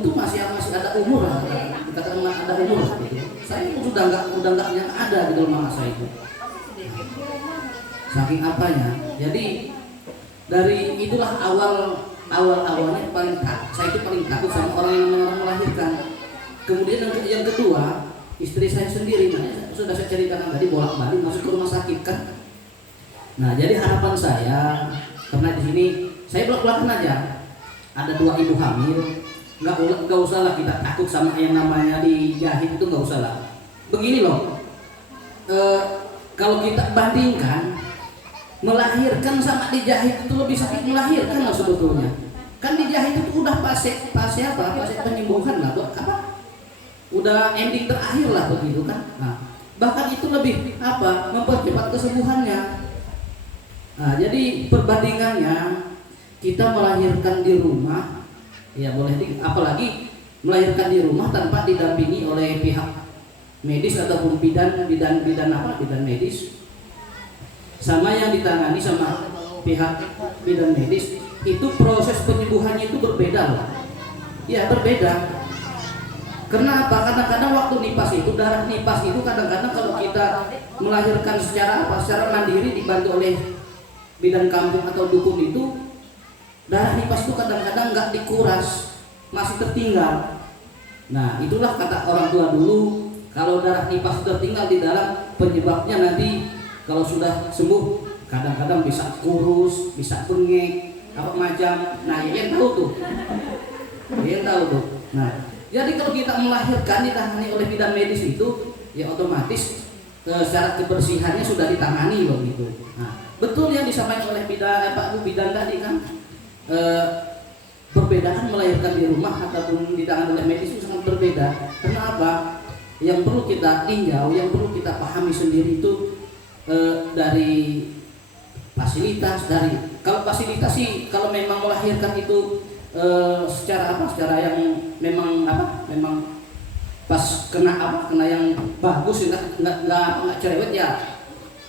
untuk masih ada umur lah, dikatakan ada umur. Gitu. Saya pun sudah nggak yang ada di dalam masa itu. Saking apanya. Jadi dari itulah awalnya saya itu paling takut sama orang yang melahirkan. Kemudian yang kedua, istri saya sendiri, sudah saya ceritakan tadi bolak-balik masuk ke rumah sakit kan. Nah, jadi harapan saya, karena di sini saya belak-belakan aja, ada 2 ibu hamil, nggak usah lah kita takut sama yang namanya dijahit, itu nggak usah lah. Begini loh, kalau kita bandingkan melahirkan sama dijahit itu lebih sakit melahirkan loh sebetulnya. Kan dijahit itu udah fase penyembuhan lah, buat apa? Udah ending terakhir lah begitu kan. Nah, bahkan itu lebih mempercepat kesembuhannya. Nah, jadi perbandingannya kita melahirkan di rumah, ya apalagi melahirkan di rumah tanpa didampingi oleh pihak medis ataupun bidan medis, sama yang ditangani sama pihak bidan medis, itu proses penyembuhannya itu berbeda loh. Ya berbeda. Karena apa? Kadang-kadang waktu nipas itu, darah nipas itu kadang-kadang kalau kita melahirkan secara mandiri dibantu oleh bidan kampung atau dukun itu, darah nipas itu kadang-kadang nggak dikuras, masih tertinggal. Nah, itulah kata orang tua dulu, kalau darah nipas tertinggal di dalam, penyebabnya nanti kalau sudah sembuh kadang-kadang bisa kurus, bisa bengek, apa macam. Nah, yang tahu tuh. Nah, jadi kalau kita melahirkan ditangani oleh bidan medis itu, ya otomatis secara kebersihannya sudah ditangani loh gitu. Nah, betul yang disampaikan oleh Pak Bu bidan tadi kan, perbedaan melahirkan di rumah ataupun ditangani oleh medis itu sangat berbeda. Kenapa? Yang perlu kita tinjau, yang perlu kita pahami sendiri itu dari fasilitas, kalau fasilitas sih kalau memang melahirkan itu secara yang memang pas kena yang bagus, nggak cerewet ya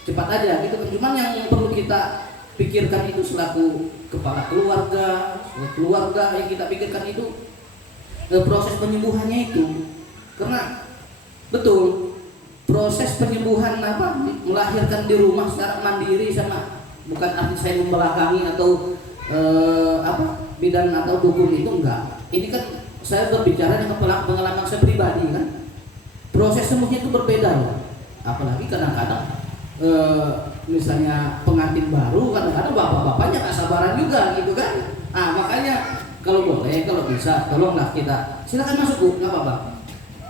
cepat aja gitu. Cuman yang perlu kita pikirkan itu selaku kepala keluarga yang kita pikirkan itu proses penyembuhannya itu, karena betul proses penyembuhan melahirkan di rumah secara mandiri, sama bukan arti saya membelakangi atau bidan atau dukun itu enggak. Ini kan saya berbicara dengan pengalaman saya pribadi kan. Proses sembuhnya itu berbeda loh. Apalagi kadang-kadang misalnya pengantin baru, kadang-kadang bapak-bapaknya nggak sabaran juga gitu kan. Makanya kalau boleh, kalau bisa, tolonglah kita silakan masuk Bu, nggak apa-apa.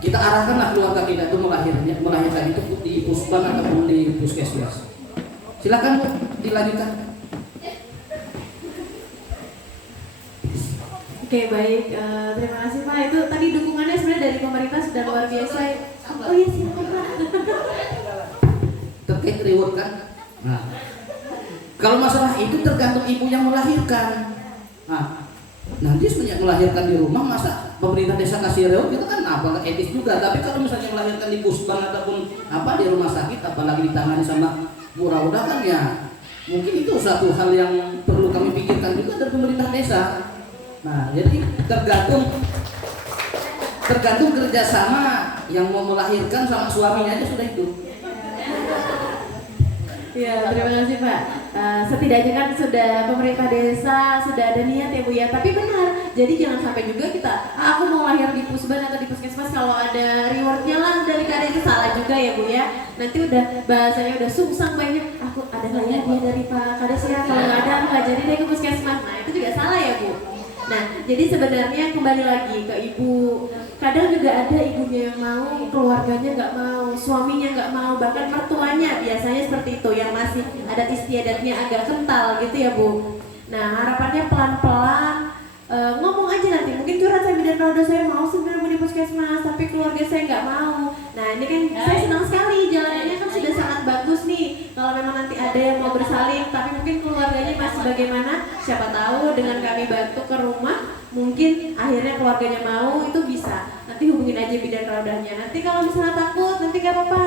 Kita arahkanlah keluarga kita itu melahirkan itu di pusban ataupun di puskesmas. Silakan Bu, dilanjutkan. Oke, baik, terima kasih Pak. Itu tadi dukungannya sebenarnya dari pemerintah sudah luar biasa. Oh iya, silakan Pak. Terkait reward kan. Nah, kalau masalah itu tergantung ibu yang melahirkan. Nanti sebenarnya melahirkan di rumah, masa pemerintah desa kasih reward itu kan nggak etis juga. Tapi kalau misalnya melahirkan di pusban ataupun di rumah sakit, apalagi ditangani sama murah-murah kan ya, mungkin itu satu hal yang perlu kami pikirkan juga dari pemerintah desa. Nah, jadi tergantung kerjasama yang mau melahirkan sama suaminya aja sudah itu. Ya, terima kasih Pak. Setidaknya kan sudah pemerintah desa sudah ada niat ya Bu ya. Tapi benar, jadi jangan sampai juga kita aku mau lahir di pusban atau di puskesmas kalau ada rewardnya lah dari kalian, itu salah juga ya Bu ya. Nanti udah bahasanya udah sungsang banyak. Aku ada nggak ya dia dari Pak Kades ya? Kalau nggak ada nggak jadi deh ke puskesmas. Nah itu juga salah ya Bu. Nah jadi sebenarnya kembali lagi ke Ibu. Kadang juga ada ibunya yang mau, keluarganya nggak mau, suaminya nggak mau, bahkan mertuanya biasanya seperti itu yang masih adat istiadatnya agak kental gitu ya Bu. Nah harapannya pelan-pelan ngomong aja nanti, mungkin curhat saya bidan udah saya mau sebenarnya di puskesmas tapi keluarga saya nggak mau. Nah ini kan saya senang sekali jalanannya kan sudah sangat bagus nih. Kalau memang nanti ada yang mau bersalin tapi mungkin keluarganya masih bagaimana, siapa tahu dengan kami bantu ke rumah mungkin akhirnya keluarganya mau, itu bisa. Nanti hubungin aja bidan raudahnya. Nanti kalau misalnya takut, nanti gak apa-apa.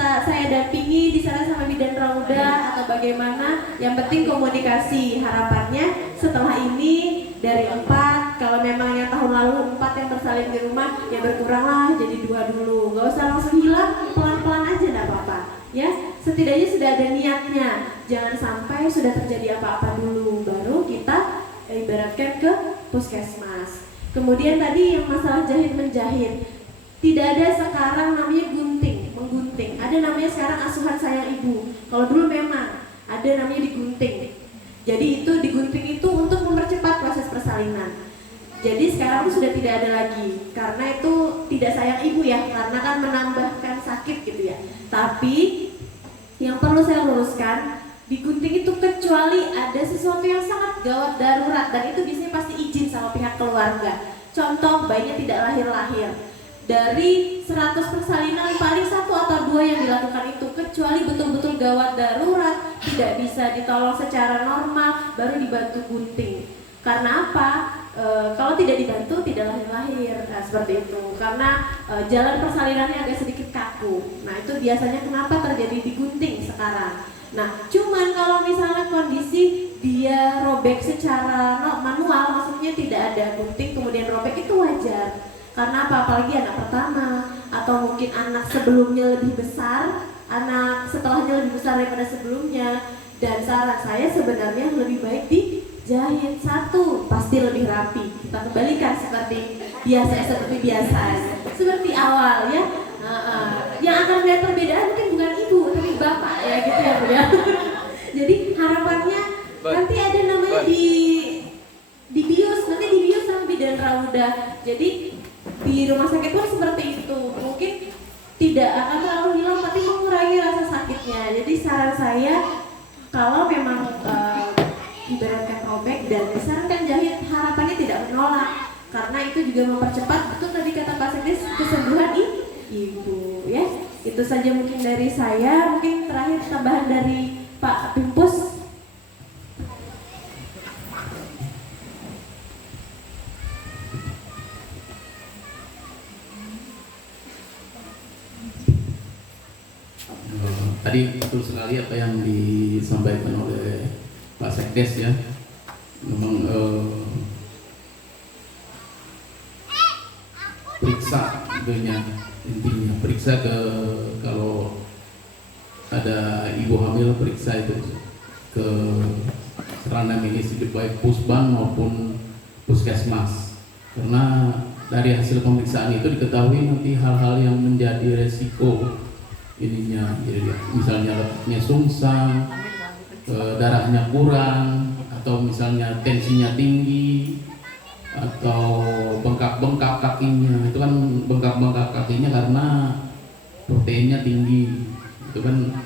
Saya dampingi di sana sama bidan raudah atau bagaimana. Yang penting komunikasi. Harapannya setelah ini dari 4, kalau memang yang tahun lalu 4 yang bersalin di rumah, ya berkuranglah jadi 2 dulu. Gak usah langsung hilang, pelan-pelan aja gak apa-apa. Ya, setidaknya sudah ada niatnya. Jangan sampai sudah terjadi apa-apa dulu, baru kita ibaratkan ke puskesmas. Kemudian tadi yang masalah jahit menjahit, tidak ada sekarang namanya menggunting. Ada namanya sekarang asuhan sayang ibu. Kalau dulu memang ada namanya digunting. Jadi itu digunting itu untuk mempercepat proses persalinan. Jadi sekarang sudah tidak ada lagi, karena itu tidak sayang ibu ya, karena kan menambahkan sakit gitu ya. Tapi yang perlu saya luruskan, digunting itu kecuali ada sesuatu yang sangat gawat darurat, dan itu biasanya pasti izin sama pihak keluarga. Contoh bayinya tidak lahir-lahir. Dari 100 persalinan paling 1 atau 2 yang dilakukan itu, kecuali betul-betul gawat darurat, tidak bisa ditolong secara normal, baru dibantu gunting. Karena apa? Kalau tidak dibantu tidak lahir-lahir. Nah, seperti itu. Karena jalan persalinannya agak sedikit kaku. Nah, itu biasanya kenapa terjadi digunting sekarang. Nah, cuman kalau misalnya kondisi dia robek secara manual, maksudnya tidak ada gunting kemudian robek, itu wajar. Karena apa? Apalagi anak pertama atau mungkin anak sebelumnya lebih besar, anak setelahnya lebih besar daripada sebelumnya. Dan saran saya sebenarnya lebih baik dijahit 1, pasti lebih rapi. Kita kembalikan seperti biasa, seperti awal ya. Yang akan melihat perbedaan mungkin bukan ibu tapi bapak ya gitu ya Bu ya. Jadi harapannya nanti ada namanya di bius, nanti di bius sama bidan raudah. Jadi di rumah sakit pun seperti itu, mungkin tidak akan terlalu hilang tapi mengurangi rasa sakitnya. Jadi saran saya kalau memang ibaratkan robek dan disarankan jahit, harapannya tidak menolak, karena itu juga mempercepat, betul tadi kata Pak Sekdes, kesembuhan ibu ya. Itu saja mungkin dari saya. Mungkin terakhir tambahan dari Pak Pimpus. Tadi betul sekali apa yang disampaikan oleh Pak Sekdes ya. Memang periksa intinya periksa kalau ada ibu hamil, periksa itu ke sarana medis baik pusban maupun puskesmas, karena dari hasil pemeriksaan itu diketahui nanti hal-hal yang menjadi resiko ininya, jadi misalnya letaknya sungsang, darahnya kurang, atau misalnya tensinya tinggi, atau bengkak-bengkak kakinya. Itu kan bengkak-bengkak kakinya karena proteinnya tinggi, itu kan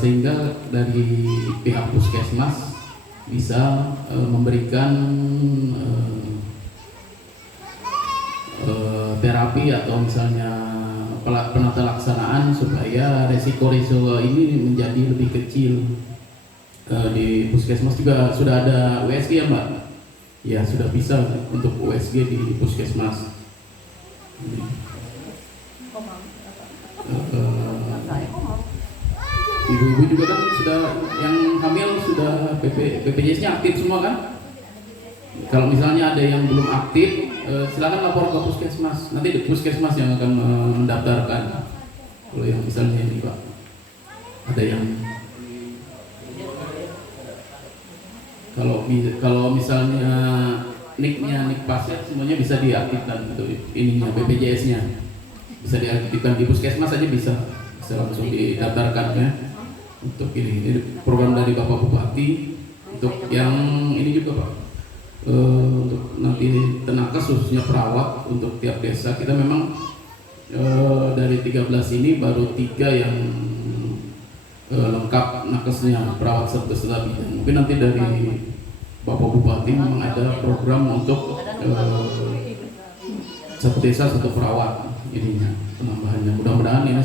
sehingga dari pihak puskesmas bisa memberikan terapi atau misalnya penata laksanaan supaya resiko-resiko ini menjadi lebih kecil. Di puskesmas juga sudah ada USG ya Mbak? Ya sudah bisa untuk USG di puskesmas. Ibu-ibu juga kan sudah, yang hamil sudah BPJS-nya aktif semua kan? Kalau misalnya ada yang belum aktif, silakan lapor ke puskesmas. Nanti di puskesmas yang akan mendaftarkan. Kalau yang misalnya ini Pak, ada yang Kalau misalnya nik pasien semuanya bisa diaktifkan gitu, ininya BPJS-nya bisa diaktifkan di puskesmas aja bisa langsung didaftarkan ya. Untuk ini program dari Bapak Bupati untuk yang ini juga Pak, untuk nanti tenaga khususnya perawat untuk tiap desa kita memang dari 13 ini baru 3 yang lengkap nakesnya, perawat serta bidan. Mungkin nanti dari Bapak Bupati memang ada program untuk satu desa satu perawat ininya penambahannya. Mudah-mudahan ini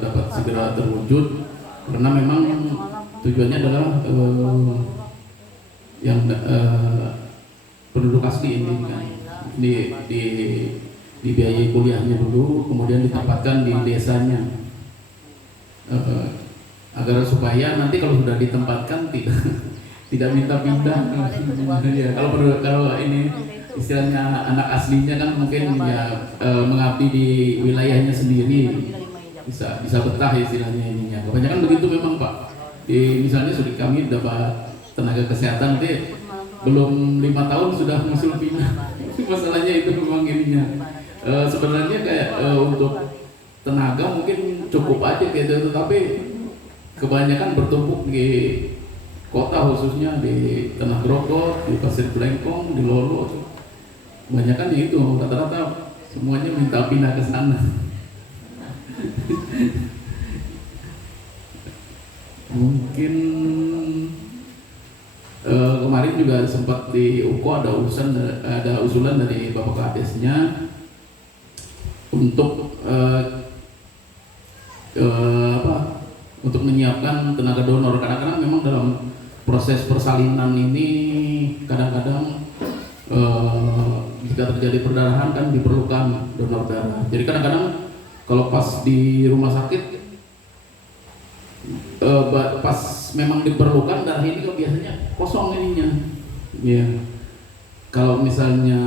dapat segera terwujud karena memang tujuannya adalah yang penduduk asli ini kan dibiayai kuliahnya dulu, kemudian ditempatkan di desanya agar supaya nanti kalau sudah ditempatkan tidak minta pindah. Ya, kalau ini istilahnya anak aslinya kan mungkin ya mengabdi di wilayahnya sendiri, bisa betah istilahnya ininya. Kebanyakan begitu memang Pak. Misalnya sudah kami dapat tenaga kesehatan nanti belum 5 tahun sudah muncul pindah. Masalahnya itu memang ininya. Sebenarnya kayak untuk tenaga mungkin cukup aja gitu, tetapi kebanyakan bertumpuk di kota khususnya di Tanah Grogol, di Pasir Blengkong, di Lolo. Kebanyakan itu rata-rata semuanya minta pindah ke sana. Mungkin kemarin juga sempat di UKO ada usulan dari Bapak Kadesnya untuk untuk menyiapkan tenaga donor. Kadang-kadang memang dalam proses persalinan ini kadang-kadang jika terjadi perdarahan kan diperlukan donor darah. Jadi kadang-kadang kalau pas di rumah sakit pas memang diperlukan darah ini kan biasanya kosong ininya. Ya. Kalau misalnya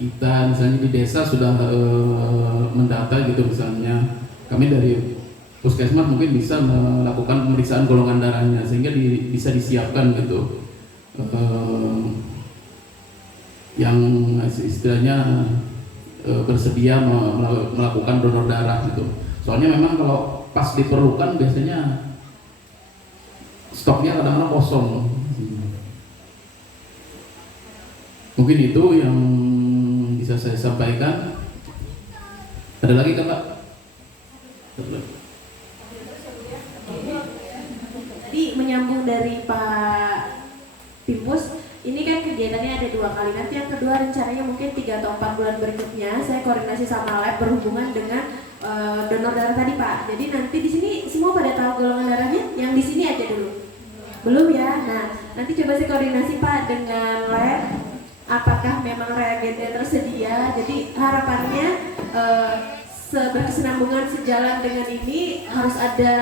kita di desa sudah mendata gitu, misalnya kami dari puskesmas mungkin bisa melakukan pemeriksaan golongan darahnya sehingga bisa disiapkan gitu yang istilahnya bersedia melakukan donor darah gitu. Soalnya memang kalau pas diperlukan biasanya stoknya kadang-kadang kosong. Mungkin itu yang bisa saya sampaikan. Ada lagi kan Pak? Jadi menyambung dari Pak Timus, ini kan kegiatannya ada 2 kali. Nanti yang kedua rencananya mungkin 3 atau 4 bulan berikutnya saya koordinasi sama lab berhubungan dengan donor darah tadi Pak. Jadi nanti di sini semua pada tahu golongan darahnya? Yang di sini aja dulu. Belum ya? Nah, nanti coba saya koordinasi Pak dengan lab apakah memang reagennya tersedia. Jadi harapannya berkesinambungan sejalan dengan ini harus ada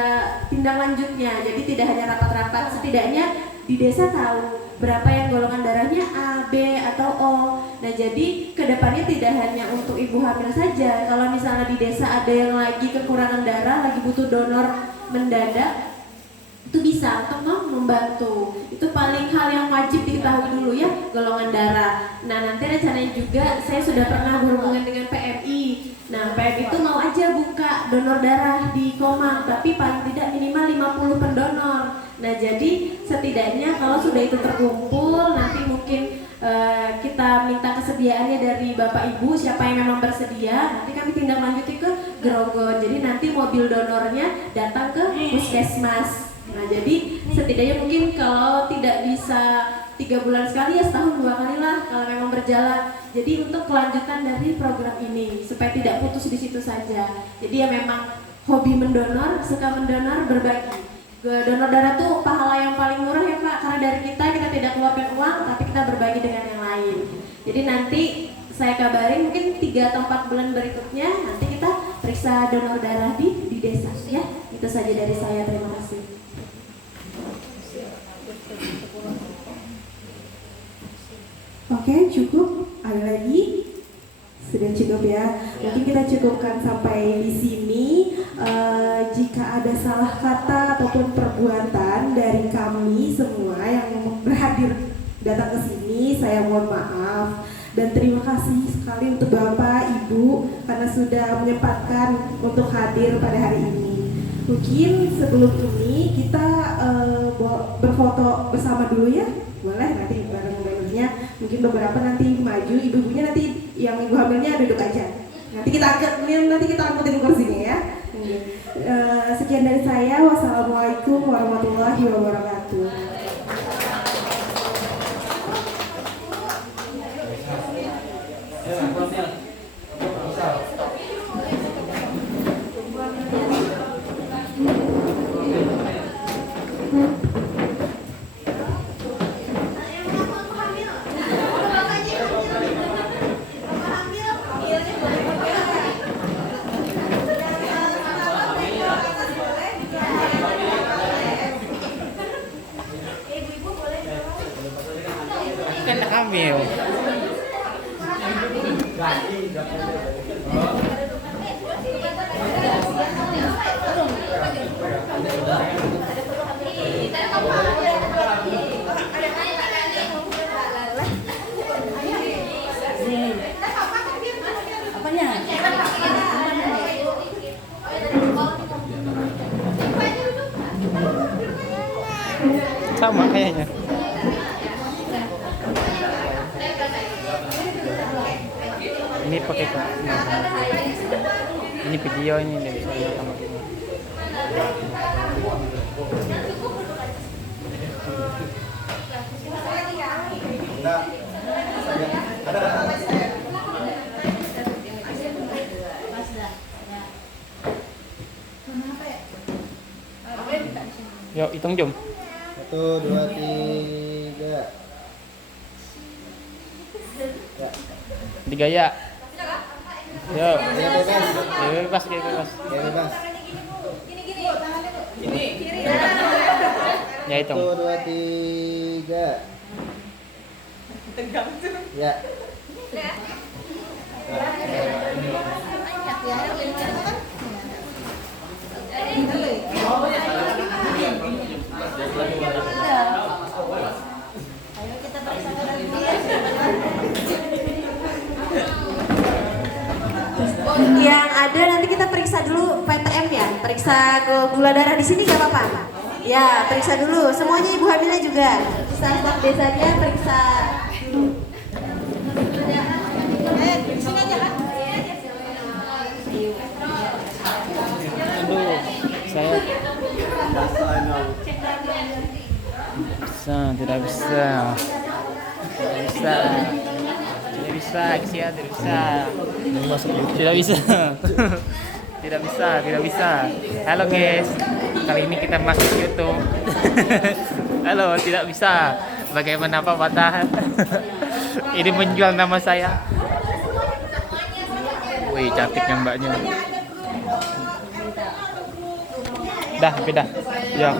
tindak lanjutnya. Jadi tidak hanya rapat-rapat, setidaknya di desa tahu berapa yang golongan darahnya A, B, atau O. Nah jadi kedepannya tidak hanya untuk ibu hamil saja. Kalau misalnya di desa ada yang lagi kekurangan darah, lagi butuh donor mendadak, itu bisa untuk membantu. Itu paling hal yang wajib diketahui dulu ya, golongan darah. Nah nanti rencananya juga saya sudah pernah berhubungan dengan PMI. Nah PMI itu mau aja buka donor darah di Komang, tapi paling tidak minimal 50 pendonor. Nah jadi setidaknya kalau sudah itu terkumpul, nanti mungkin kita minta kesediaannya dari Bapak Ibu, siapa yang memang bersedia, nanti kami tindak lanjuti ke Grogol. Jadi nanti mobil donornya datang ke puskesmas. Nah jadi setidaknya mungkin kalau tidak bisa 3 bulan sekali ya setahun 2 kali lah kalau memang berjalan. Jadi untuk kelanjutan dari program ini supaya tidak putus di situ saja. Jadi ya memang hobi mendonor, suka mendonor, berbagi. Donor darah tuh pahala yang paling murah ya Pak, karena dari kita tidak keluarkan uang, tapi kita berbagi dengan yang lain. Jadi nanti saya kabarin mungkin 3 atau 4 bulan berikutnya nanti kita periksa donor darah di desa ya. Itu saja dari saya, terima kasih. Oke, cukup. Ada lagi? Sudah cukup ya. Mungkin kita cukupkan sampai di sini. Jika ada salah kata ataupun perbuatan dari kami semua yang berhadir saya mohon maaf. Dan terima kasih sekali untuk Bapak, Ibu karena sudah menyempatkan untuk hadir pada hari ini. Mungkin sebelum ini kita berfoto bersama dulu ya. Boleh nanti bareng-barengnya. Mungkin beberapa nanti maju, ibu-ibunya nanti yang ibu hamilnya duduk aja. Nanti kita angkutin kursinya ya. Sekian dari saya. Wassalamualaikum warahmatullahi wabarakatuh. Kan hamil. Sama kayaknya. Ini pakai kok. Ini video ini dari saya sama ini. Yuk, hitung jom. 1, 2, 3. Ya. 3 ya. Yuk. Ya, bebas. Bebas. Ya, bebas. Ya, hitung. 1, 2, 3. Ya. Yang ada nanti kita periksa dulu PTM ya, periksa gula darah di sini nggak apa-apa. Ya, periksa dulu. Semuanya ibu hamilnya juga. Staf desanya periksa dulu. Sini aja kan? Aduh, saya tidak bisa. Tidak bisa. Halo guys, kali ini kita masuk YouTube. Halo, tidak bisa. Bagaimana Pak Patah? Ini menjual nama saya. Wih, cantiknya mbaknya. Dah, beda. Ya.